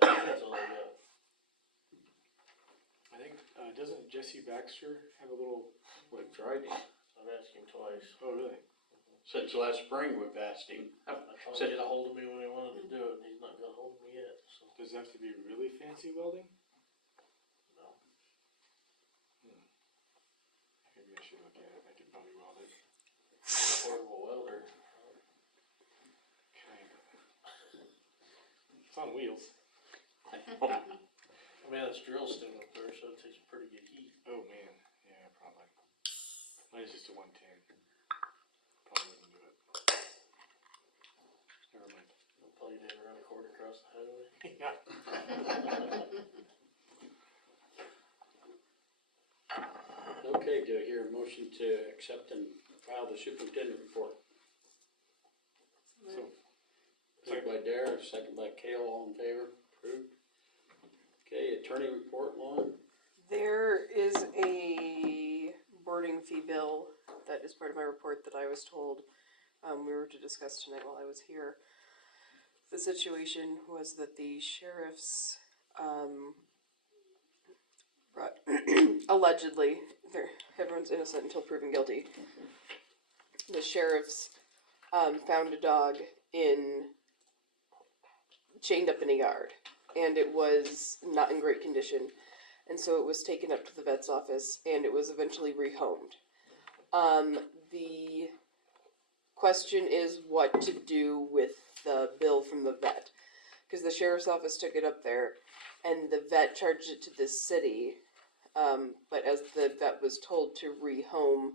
That's all I got. I think, doesn't Jesse Baxter have a little, We've tried him. I've asked him twice. oh, really? Since last spring, we've asked him. I told him to get a hold of me when he wanted to do it, and he's not got a hold of me yet, so. Does it have to be really fancy welding? No. Maybe I should look at it, I could probably weld it. Portable welder. Kind of. It's on wheels. I mean, that's drill stem up there, so it takes pretty good heat. Oh, man, yeah, probably. Mine's just a 110. Play dead around the corner across the highway. Okay, do I hear a motion to accept and file the superintendent report? So, Moved by Dare, second by Kale, all in favor, approved. Okay, attorney report, Lauren? There is a boarding fee bill that is part of my report that I was told we were to discuss tonight while I was here. The situation was that the sheriff's brought allegedly, everyone's innocent until proven guilty. The sheriff's found a dog chained up in a yard, and it was not in great condition. And so it was taken up to the vet's office, and it was eventually rehomed. The question is what to do with the bill from the vet. Because the sheriff's office took it up there, and the vet charged it to the city. But as the vet was told to rehome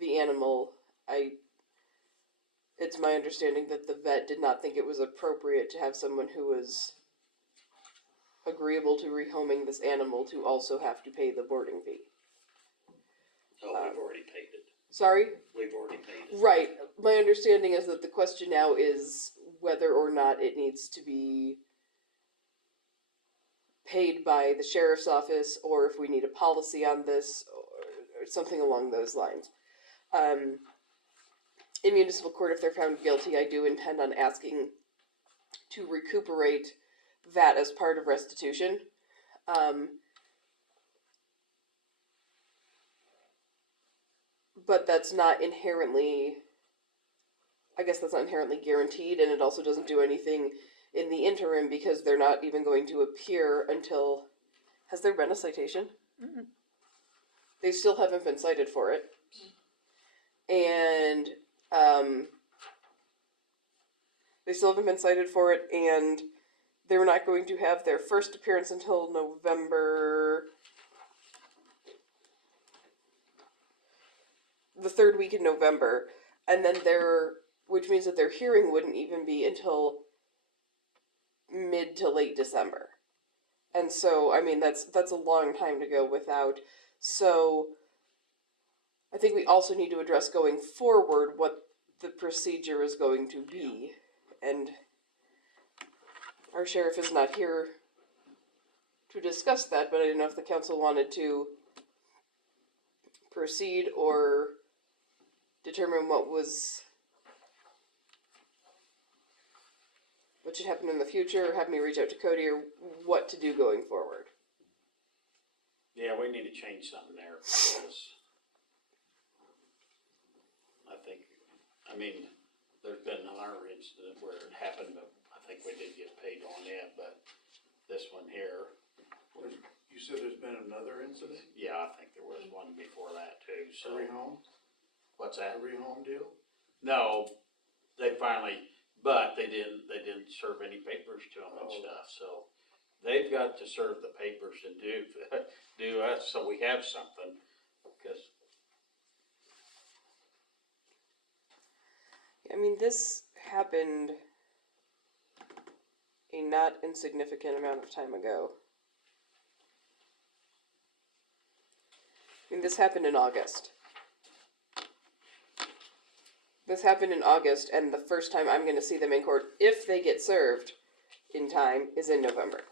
the animal, it's my understanding that the vet did not think it was appropriate to have someone who was agreeable to rehoming this animal to also have to pay the boarding fee. Oh, we've already paid it. Sorry? We've already paid it. Right. My understanding is that the question now is whether or not it needs to be paid by the sheriff's office, or if we need a policy on this, or something along those lines. In municipal court, if they're found guilty, I do intend on asking to recuperate that as part of restitution. But that's not inherently, I guess that's not inherently guaranteed, and it also doesn't do anything in the interim because they're not even going to appear until, has there been a citation? Mm-mm. They still haven't been cited for it. And, they still haven't been cited for it, and they're not going to have their first appearance until November, the third week in November, and then which means that their hearing wouldn't even be until mid to late December. And so, I mean, that's a long time to go without. So, I think we also need to address going forward what the procedure is going to be. And our sheriff is not here to discuss that, but I didn't know if the council wanted to proceed or determine what should happen in the future, have me reach out to Cody, or what to do going forward. Yeah, we need to change something there because I mean, there's been another incident where it happened, but I think we did get paid on it, but this one here, You said there's been another incident, yeah, I think there was one before that too, a so. rehome, What's a that? rehome deal? No, they finally, but they didn't serve any papers to them and Oh. stuff, so. They've got to serve the papers and do us, so we have something, because. I mean, this happened a not insignificant amount of time ago. I mean, this happened in August. This happened in August, and the first time I'm going to see them in court, if they get served in time, is in November.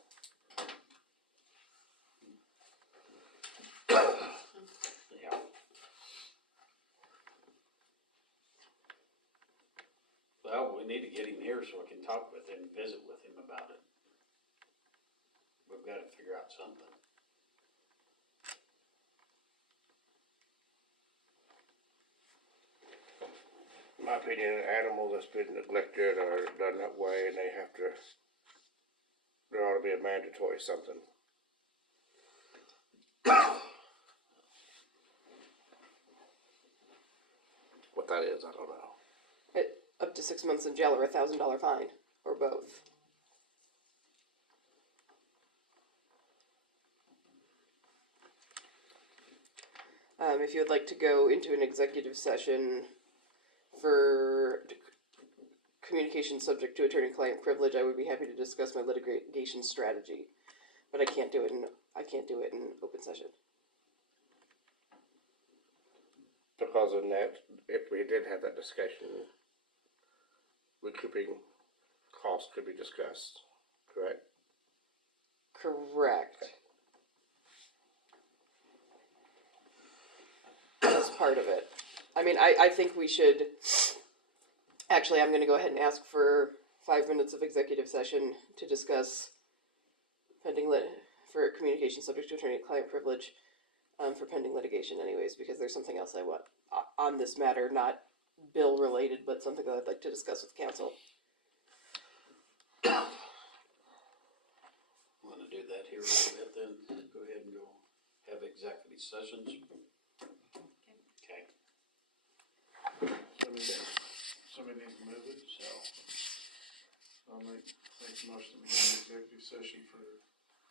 Yeah. Well, we need to get him here so we can talk with him, visit with him about it. We've got to figure out something. In my opinion, an animal that's been neglected or done that way, and there ought to be a mandatory something. What that is, I don't know. Up to 6 months in jail or $1,000 fine, or both. If you would like to go into an executive session for communication subject to attorney-client privilege, I would be happy to discuss my litigation strategy, but I can't do it in open session. Because in that, if we did have that discussion, recouping costs could be discussed, correct? Correct. That's part of it. I mean, I think we should, actually, I'm gonna go ahead and ask for 5 minutes of executive session to discuss for communication subject to attorney-client privilege, for pending litigation anyways, because there's something else I want, on this matter, not bill-related, but something that I'd like to discuss with council. Wanna do that here a little bit then? Go ahead and go have executive sessions. Okay, Somebody needs to move it, so I'll make a motion to begin the executive session for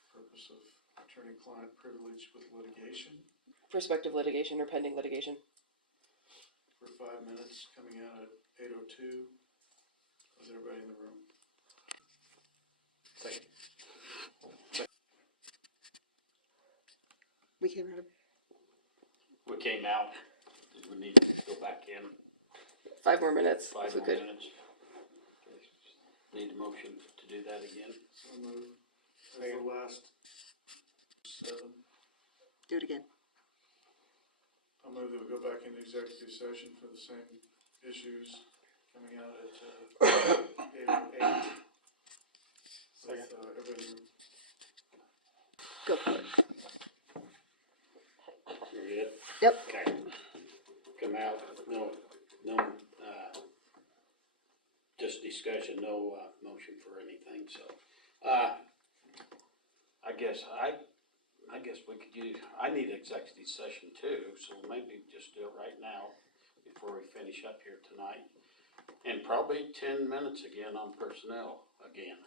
purpose of attorney-client privilege with litigation Prospective litigation or pending litigation. for 5 minutes, coming out at 8:02. Is everybody in the room? We came out of, we came out, did we need to go back in 5 more minutes, five if we more could. minutes? Need a motion to do that again? So move. That's the last 7. do it again. I'll move that we go back into executive session for the same issues, coming out at 8:08. With, everybody in the room. Go for it. You're good? Yep. Okay. Come out, no, just discussion, no, motion for anything, so. I guess we could use, I need executive session too, so maybe just do it right now before we finish up here tonight. And probably 10 minutes again on personnel again.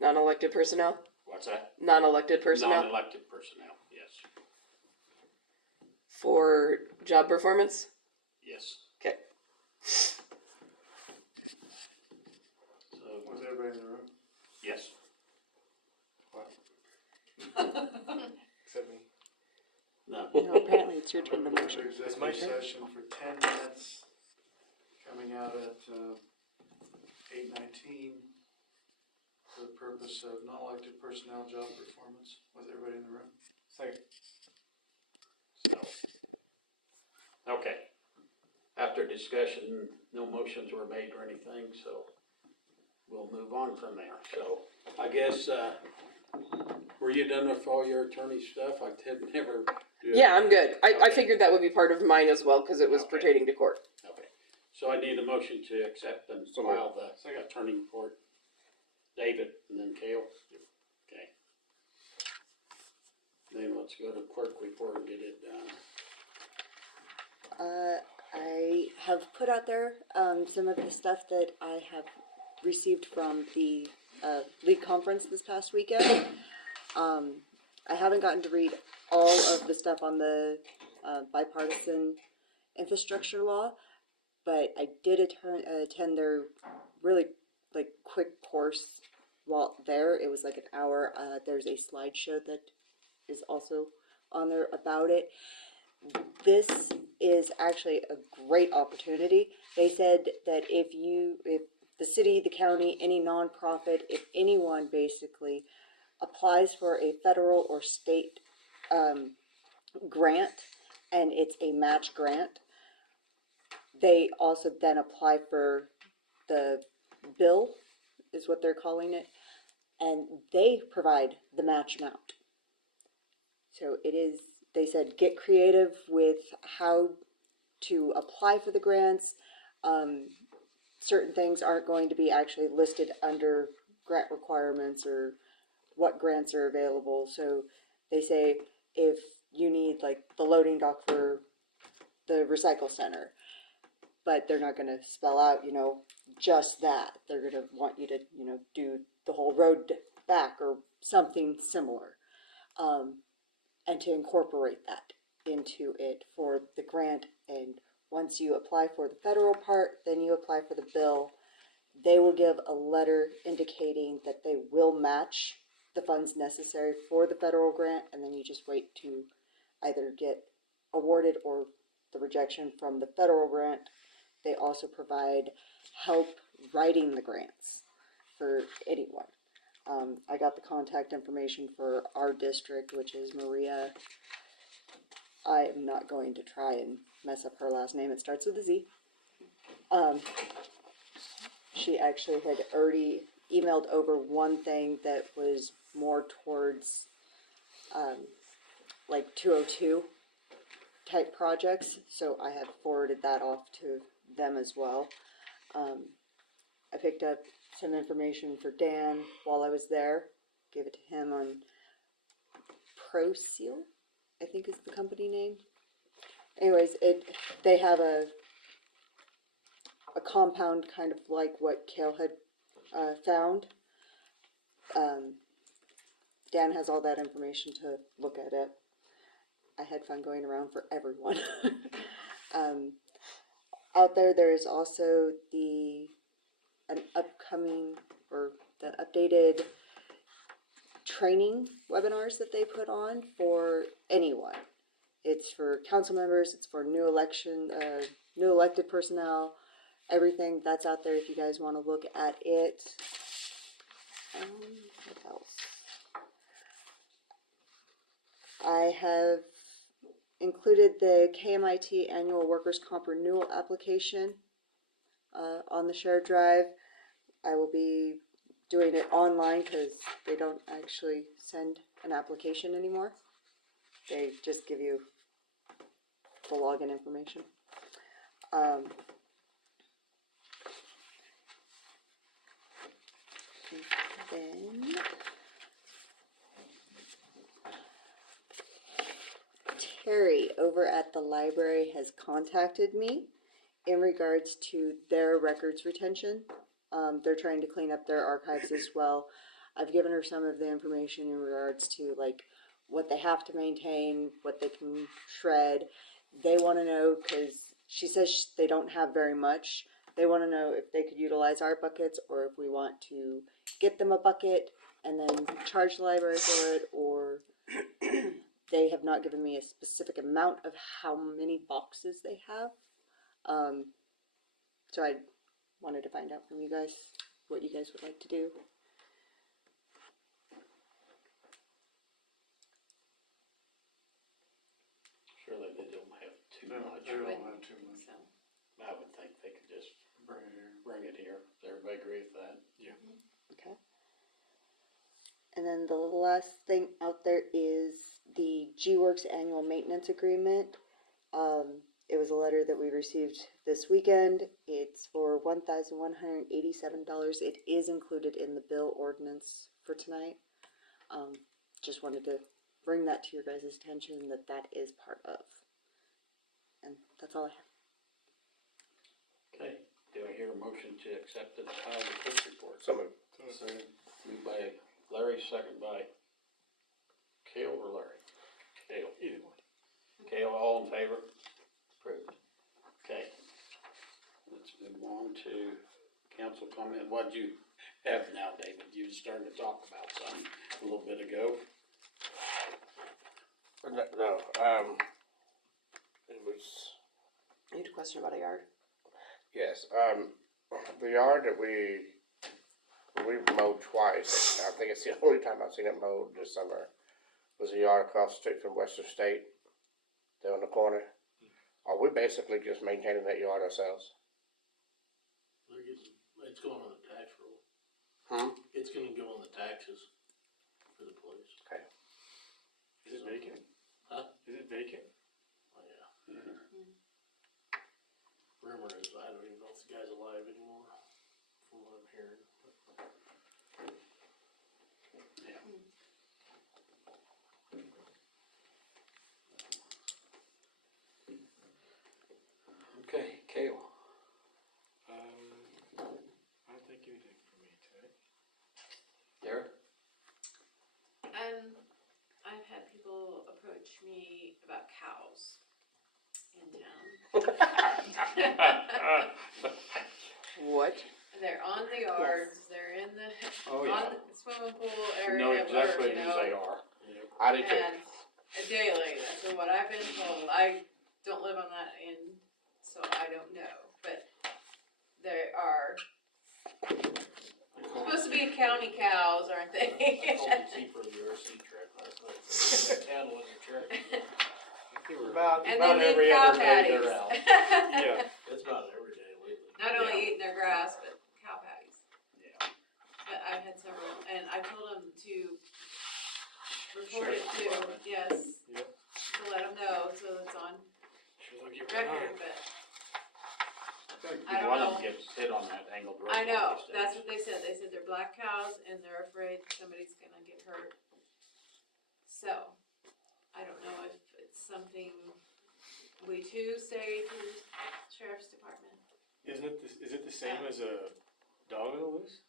Non-elected personnel? What's that? Non-elected personnel? Non-elected personnel, yes, For job performance? yes. Okay. So, Was everybody in the room? yes. Except me. No. No, apparently it's your I'll turn to move motion. into It's my executive turn? session for 10 minutes, coming out at 8:19 for the purpose of non-elected personnel job performance. Was everybody in the room? Second. So, okay. After discussion, no motions were made or anything, so we'll move on from there. So I guess, were you done with all your attorney stuff? I did never do. Yeah, I'm good. I Okay. figured that would be part of mine as well, cause it was Okay. pertaining to court. Okay, so I need a motion to accept and So file the attorney report. David and then Kale. Okay. Then let's go to clerk report and get it done. I have put out there, some of the stuff that I have received from the, league conference this past weekend. I haven't gotten to read all of the stuff on the, bipartisan infrastructure law, but I did attend their really, like, quick course while there. It was like an hour. There's a slideshow that is also on there about it. This is actually a great opportunity. They said that if the city, the county, any nonprofit, if anyone basically applies for a federal or state grant, and it's a match grant, they also then apply for the bill, is what they're calling it, and they provide the match amount. So it is, they said, get creative with how to apply for the grants. Certain things aren't going to be actually listed under grant requirements or what grants are available. So they say if you need like the loading dock for the recycle center, but they're not gonna spell out, just that. They're gonna want you to, do the whole road back or something similar. And to incorporate that into it for the grant and once you apply for the federal part, then you apply for the bill. They will give a letter indicating that they will match the funds necessary for the federal grant, and then you just wait to either get awarded or the rejection from the federal grant. They also provide help writing the grants for anyone. I got the contact information for our district, which is Maria. I am not going to try and mess up her last name. It starts with a Z. She actually had already emailed over one thing that was more towards like 202 type projects, so I have forwarded that off to them as well. I picked up some information for Dan while I was there, gave it to him on ProSeal, I think is the company name. Anyways, they have a compound kind of like what Kale had found. Dan has all that information to look at it. I had fun going around for everyone. Out there is also an upcoming or the updated training webinars that they put on for anyone. It's for council members, it's for new elected personnel, everything that's out there if you guys want to look at it. What else? I have included the KMIT annual workers' comp renewal application on the shared drive. I will be doing it online because they don't actually send an application anymore. They just give you the login information. Then Terry over at the library has contacted me in regards to their records retention. They're trying to clean up their archives as well. I've given her some of the information in regards to like what they have to maintain, what they can shred. They want to know, because she says they don't have very much. They want to know if they could utilize our buckets or if we want to get them a bucket and then charge the library for it, or they have not given me a specific amount of how many boxes they have. So I wanted to find out from you guys what you guys would like to do. Surely they don't have too No, much. they don't have too much. So, I would think they could just Bring it here. bring it here. Does everybody agree with that? Okay. And then the last thing out there is the G-Works annual maintenance agreement. It was a letter that we received this weekend. It's for $1,187. It is included in the bill ordinance for tonight. Just wanted to bring that to your guys' attention that that is part of. And that's all I have. Okay, do I hear a motion to accept the clerk's report? Some of, Moved by Larry, second by Cale or Larry? Cale. Either one. Cale, all in favor? Approved. Okay. Let's move on to council comment. What'd you have now, David? You started to talk about something a little bit ago. no, it was, I had a question about a yard. yes, the yard that we've mowed twice, I think it's the only time I've seen it mowed this summer, was the yard across the street from Western State, there on the corner. Are we basically just maintaining that yard ourselves? It's going on the tax roll. Huh? It's gonna go on the taxes for the place. Okay. Is it vacant? Huh? Is it vacant? Oh, yeah. Rumor is, I don't even know if the guy's alive anymore, from what I'm hearing. Okay, Cale. I don't think anything for me tonight. Derek? I've had people approach me about cows in town. What? They're on the yards, they're in the, Oh, on yeah. the swimming pool You know area, or, exactly you who they know, are. I do too. and daily, that's what I've been told. I don't live on that end, so I don't know, but there are supposed to be county cows, aren't I they? called the keeper of the RC track last night, said, cattle in your track. About, And about they every leave cow other day patties. they're out. Yeah. It's about every day lately. Not only eating their grass, but cow patties. Yeah. But I've had several, and I told them to report it Sheriff's to, Department. yes, Yep. to let them know, so it's on Sure they'll get record, but I don't One of know. them gets hit on that angled road. I know, these days. that's what they said. They said they're black cows and they're afraid somebody's gonna get hurt. So, I don't know if it's something we too say to the sheriff's department. Is it the same as a dog on the loose?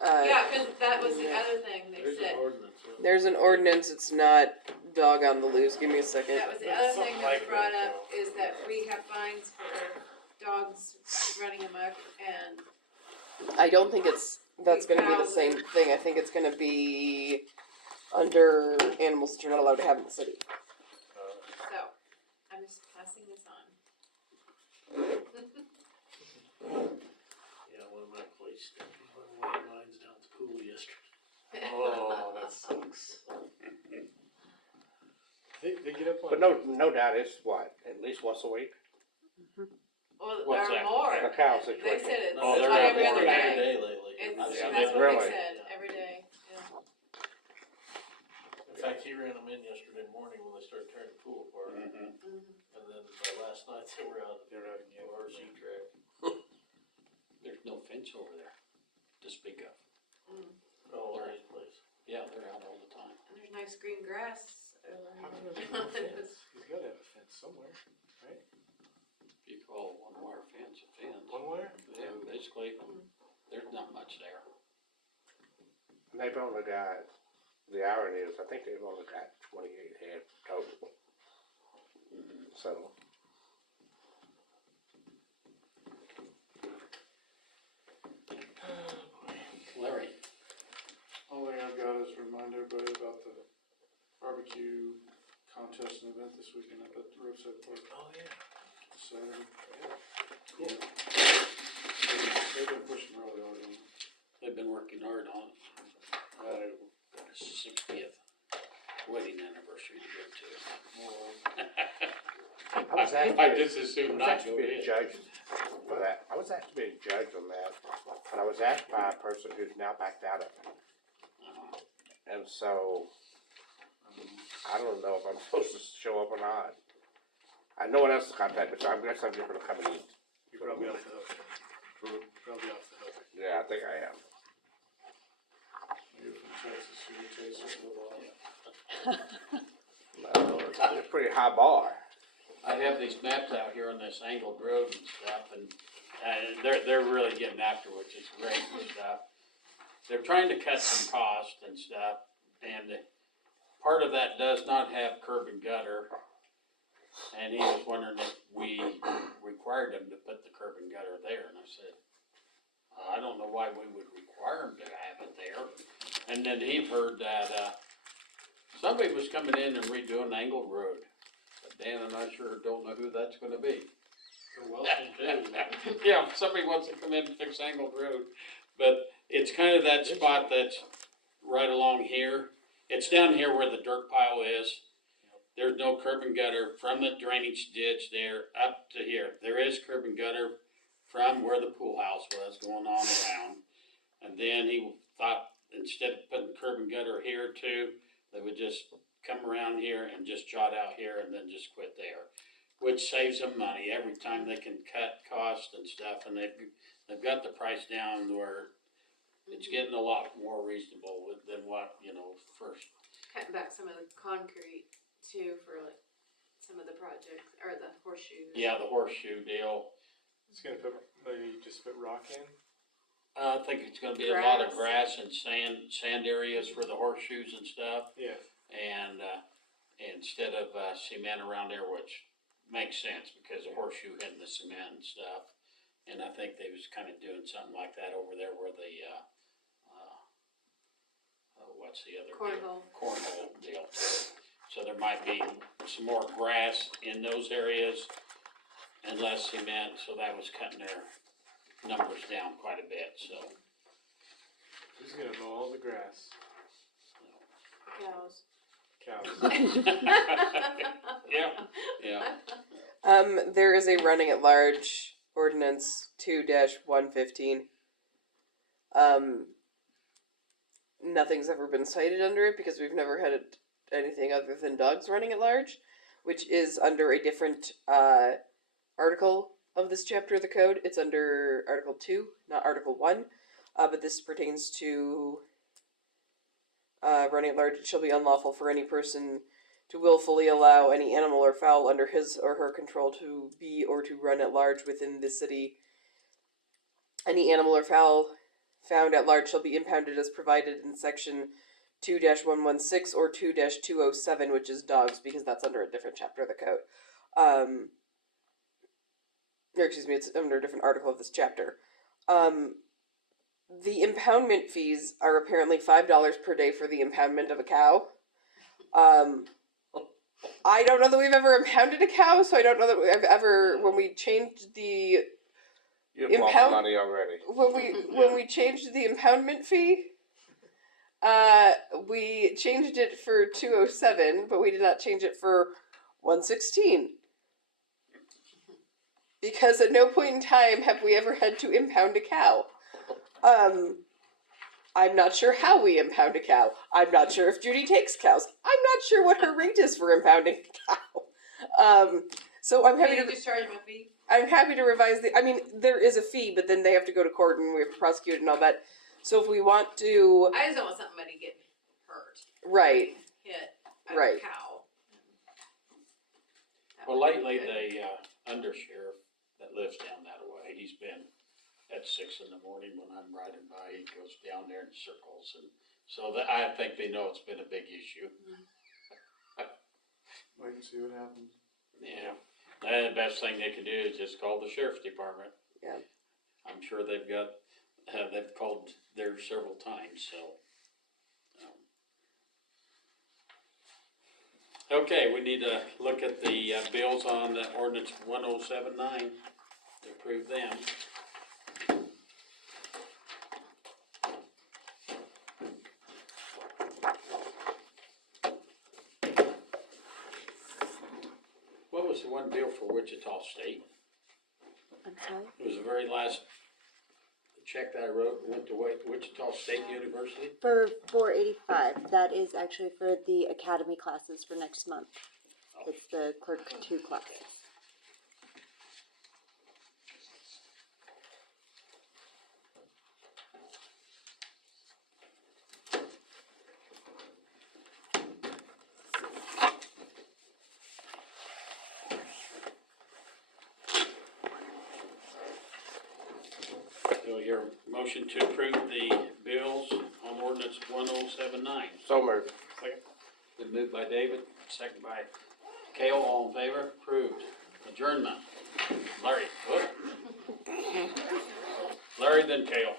Yeah, cause that was the other thing they There's said. an ordinance. There's an ordinance, it's not dog on the loose. Give me a second. That was the But other thing something that was like brought that, up, is that we have fines for dogs running amok and I don't think that's gonna be the same thing. I think it's gonna be under animals that you're not allowed to have in the city. so, I'm just passing this on. Yeah, one of my police, one of my lines down at the pool yesterday. Oh, that sucks. They get up on. But no doubt it's what, at least once a week? Well, What's there are that? more. A cow They situation. said it's Oh, they're about not every more other than Every day. day lately. It's, Yeah, that's what really? they said, every day, yeah. In fact, he ran them in yesterday morning when they started tearing the pool apart. Mhm. And then by last night, they were out They're out at again. the RC track. There's no fence over there to speak of. Oh, Larry's place. Yeah, they're out all the time. And there's nice green grass over How come there. there's no fence? He's gotta have a fence somewhere, right? You call one wire fence a fence. One wire? Yeah, basically, there's not much there. And they've only got, the irony is, I think they've only got 28 head total. So, Larry, Only thing I've got is remind everybody about the barbecue contest and event this weekend up at the Roadside Park Oh, yeah. Saturday. Cool. They've been pushing really hard on it. they've been working hard on it. Got a 60th wedding anniversary to go to. I was asked, I just as I soon was not asked go to be a in. judge for that. I was asked to be a judge on that, and I was asked by a person who's now backed out of it. Uh-huh. And so, I don't know if I'm supposed to show up or not. No one else has contacted me, so I guess I'm just gonna come and eat. You're probably off the hook. Hmm? Probably off the hook. Yeah, I think I am. You're from Texas, so you taste it a little off. It's a pretty high bar. I have these maps out here on this angled road and stuff, and they're really getting after, which is great and stuff. They're trying to cut some cost and stuff, and part of that does not have curb and gutter. And he was wondering if we required him to put the curb and gutter there, and I said, I don't know why we would require him to have it there. And then he heard that, somebody was coming in and redoing Angled Road. But Dan and I sure don't know who that's gonna be. You're welcome to. Yeah, somebody wants to come in and fix Angled Road, but it's kind of that spot that's right along here. It's down here where the dirt pile is. There's no curb and gutter from the drainage ditch there up to here. There is curb and gutter from where the pool house was going on around. And then he thought instead of putting curb and gutter here too, they would just come around here and just jot out here and then just quit there. Which saves them money every time they can cut costs and stuff, and they've got the price down where it's getting a lot more reasonable than what, first. Cutting back some of the concrete too for like some of the projects, or the horseshoes. Yeah, the horseshoe deal. It's gonna maybe just put rock in. I think it's gonna be a lot of grass and sand areas for the horseshoes and stuff. Yeah. And, instead of, cement around there, which makes sense because of Horseshoe hitting the cement and stuff. And I think they was kinda doing something like that over there where the, what's the other deal? Cornhole. Cornhole deal. So there might be some more grass in those areas and less cement, so that was cutting their numbers down quite a bit, so. Who's gonna mow all the grass? Cows. Cows. Yeah. There is a running at large ordinance 2-115. Nothing's ever been cited under it because we've never had anything other than dogs running at large, which is under a different article of this chapter of the code. It's under Article 2, not Article 1, but this pertains to running at large. It shall be unlawful for any person to willfully allow any animal or fowl under his or her control to be or to run at large within the city. Any animal or fowl found at large shall be impounded as provided in section 2-116 or 2-207, which is dogs, because that's under a different chapter of the code. Or excuse me, it's under a different article of this chapter. The impoundment fees are apparently $5 per day for the impoundment of a cow. I don't know that we've ever impounded a cow, so I don't know that we've ever, when we changed the You've lost Impound- money already. when we changed the impoundment fee, we changed it for 207, but we did not change it for 116. Because at no point in time have we ever had to impound a cow. I'm not sure how we impound a cow. I'm not sure if Judy takes cows. I'm not sure what her rate is for impounding a cow. So I'm happy Can to you just charge them a fee? I'm happy to revise the. I mean, there is a fee, but then they have to go to court and we have to prosecute and all that. So if we want to, I just don't want somebody getting hurt, right, hit, a Right. cow. That Well, would be lately, good. the, undersheriff that lives down that way, he's been at 6 in the morning when I'm riding by, he goes down there in circles, and so that, I think they know it's been a big issue. Wait and see what happens. Yeah, and the best thing they can do is just call the sheriff's department. Yeah. I'm sure they've called there several times, so. Okay, we need to look at the bills on the ordinance 1079 to approve them. What was the one bill for Wichita State? I'm sorry? It was the very last check that I wrote, went to Wichita State University. For 485, that is actually for the academy classes for next month. It's the clerk 2 classes. Do I hear a motion to approve the bills on ordinance 1079? So moved. Been moved by David, second by Cale, all in favor, approved. Adjournment. Larry, Larry then Cale.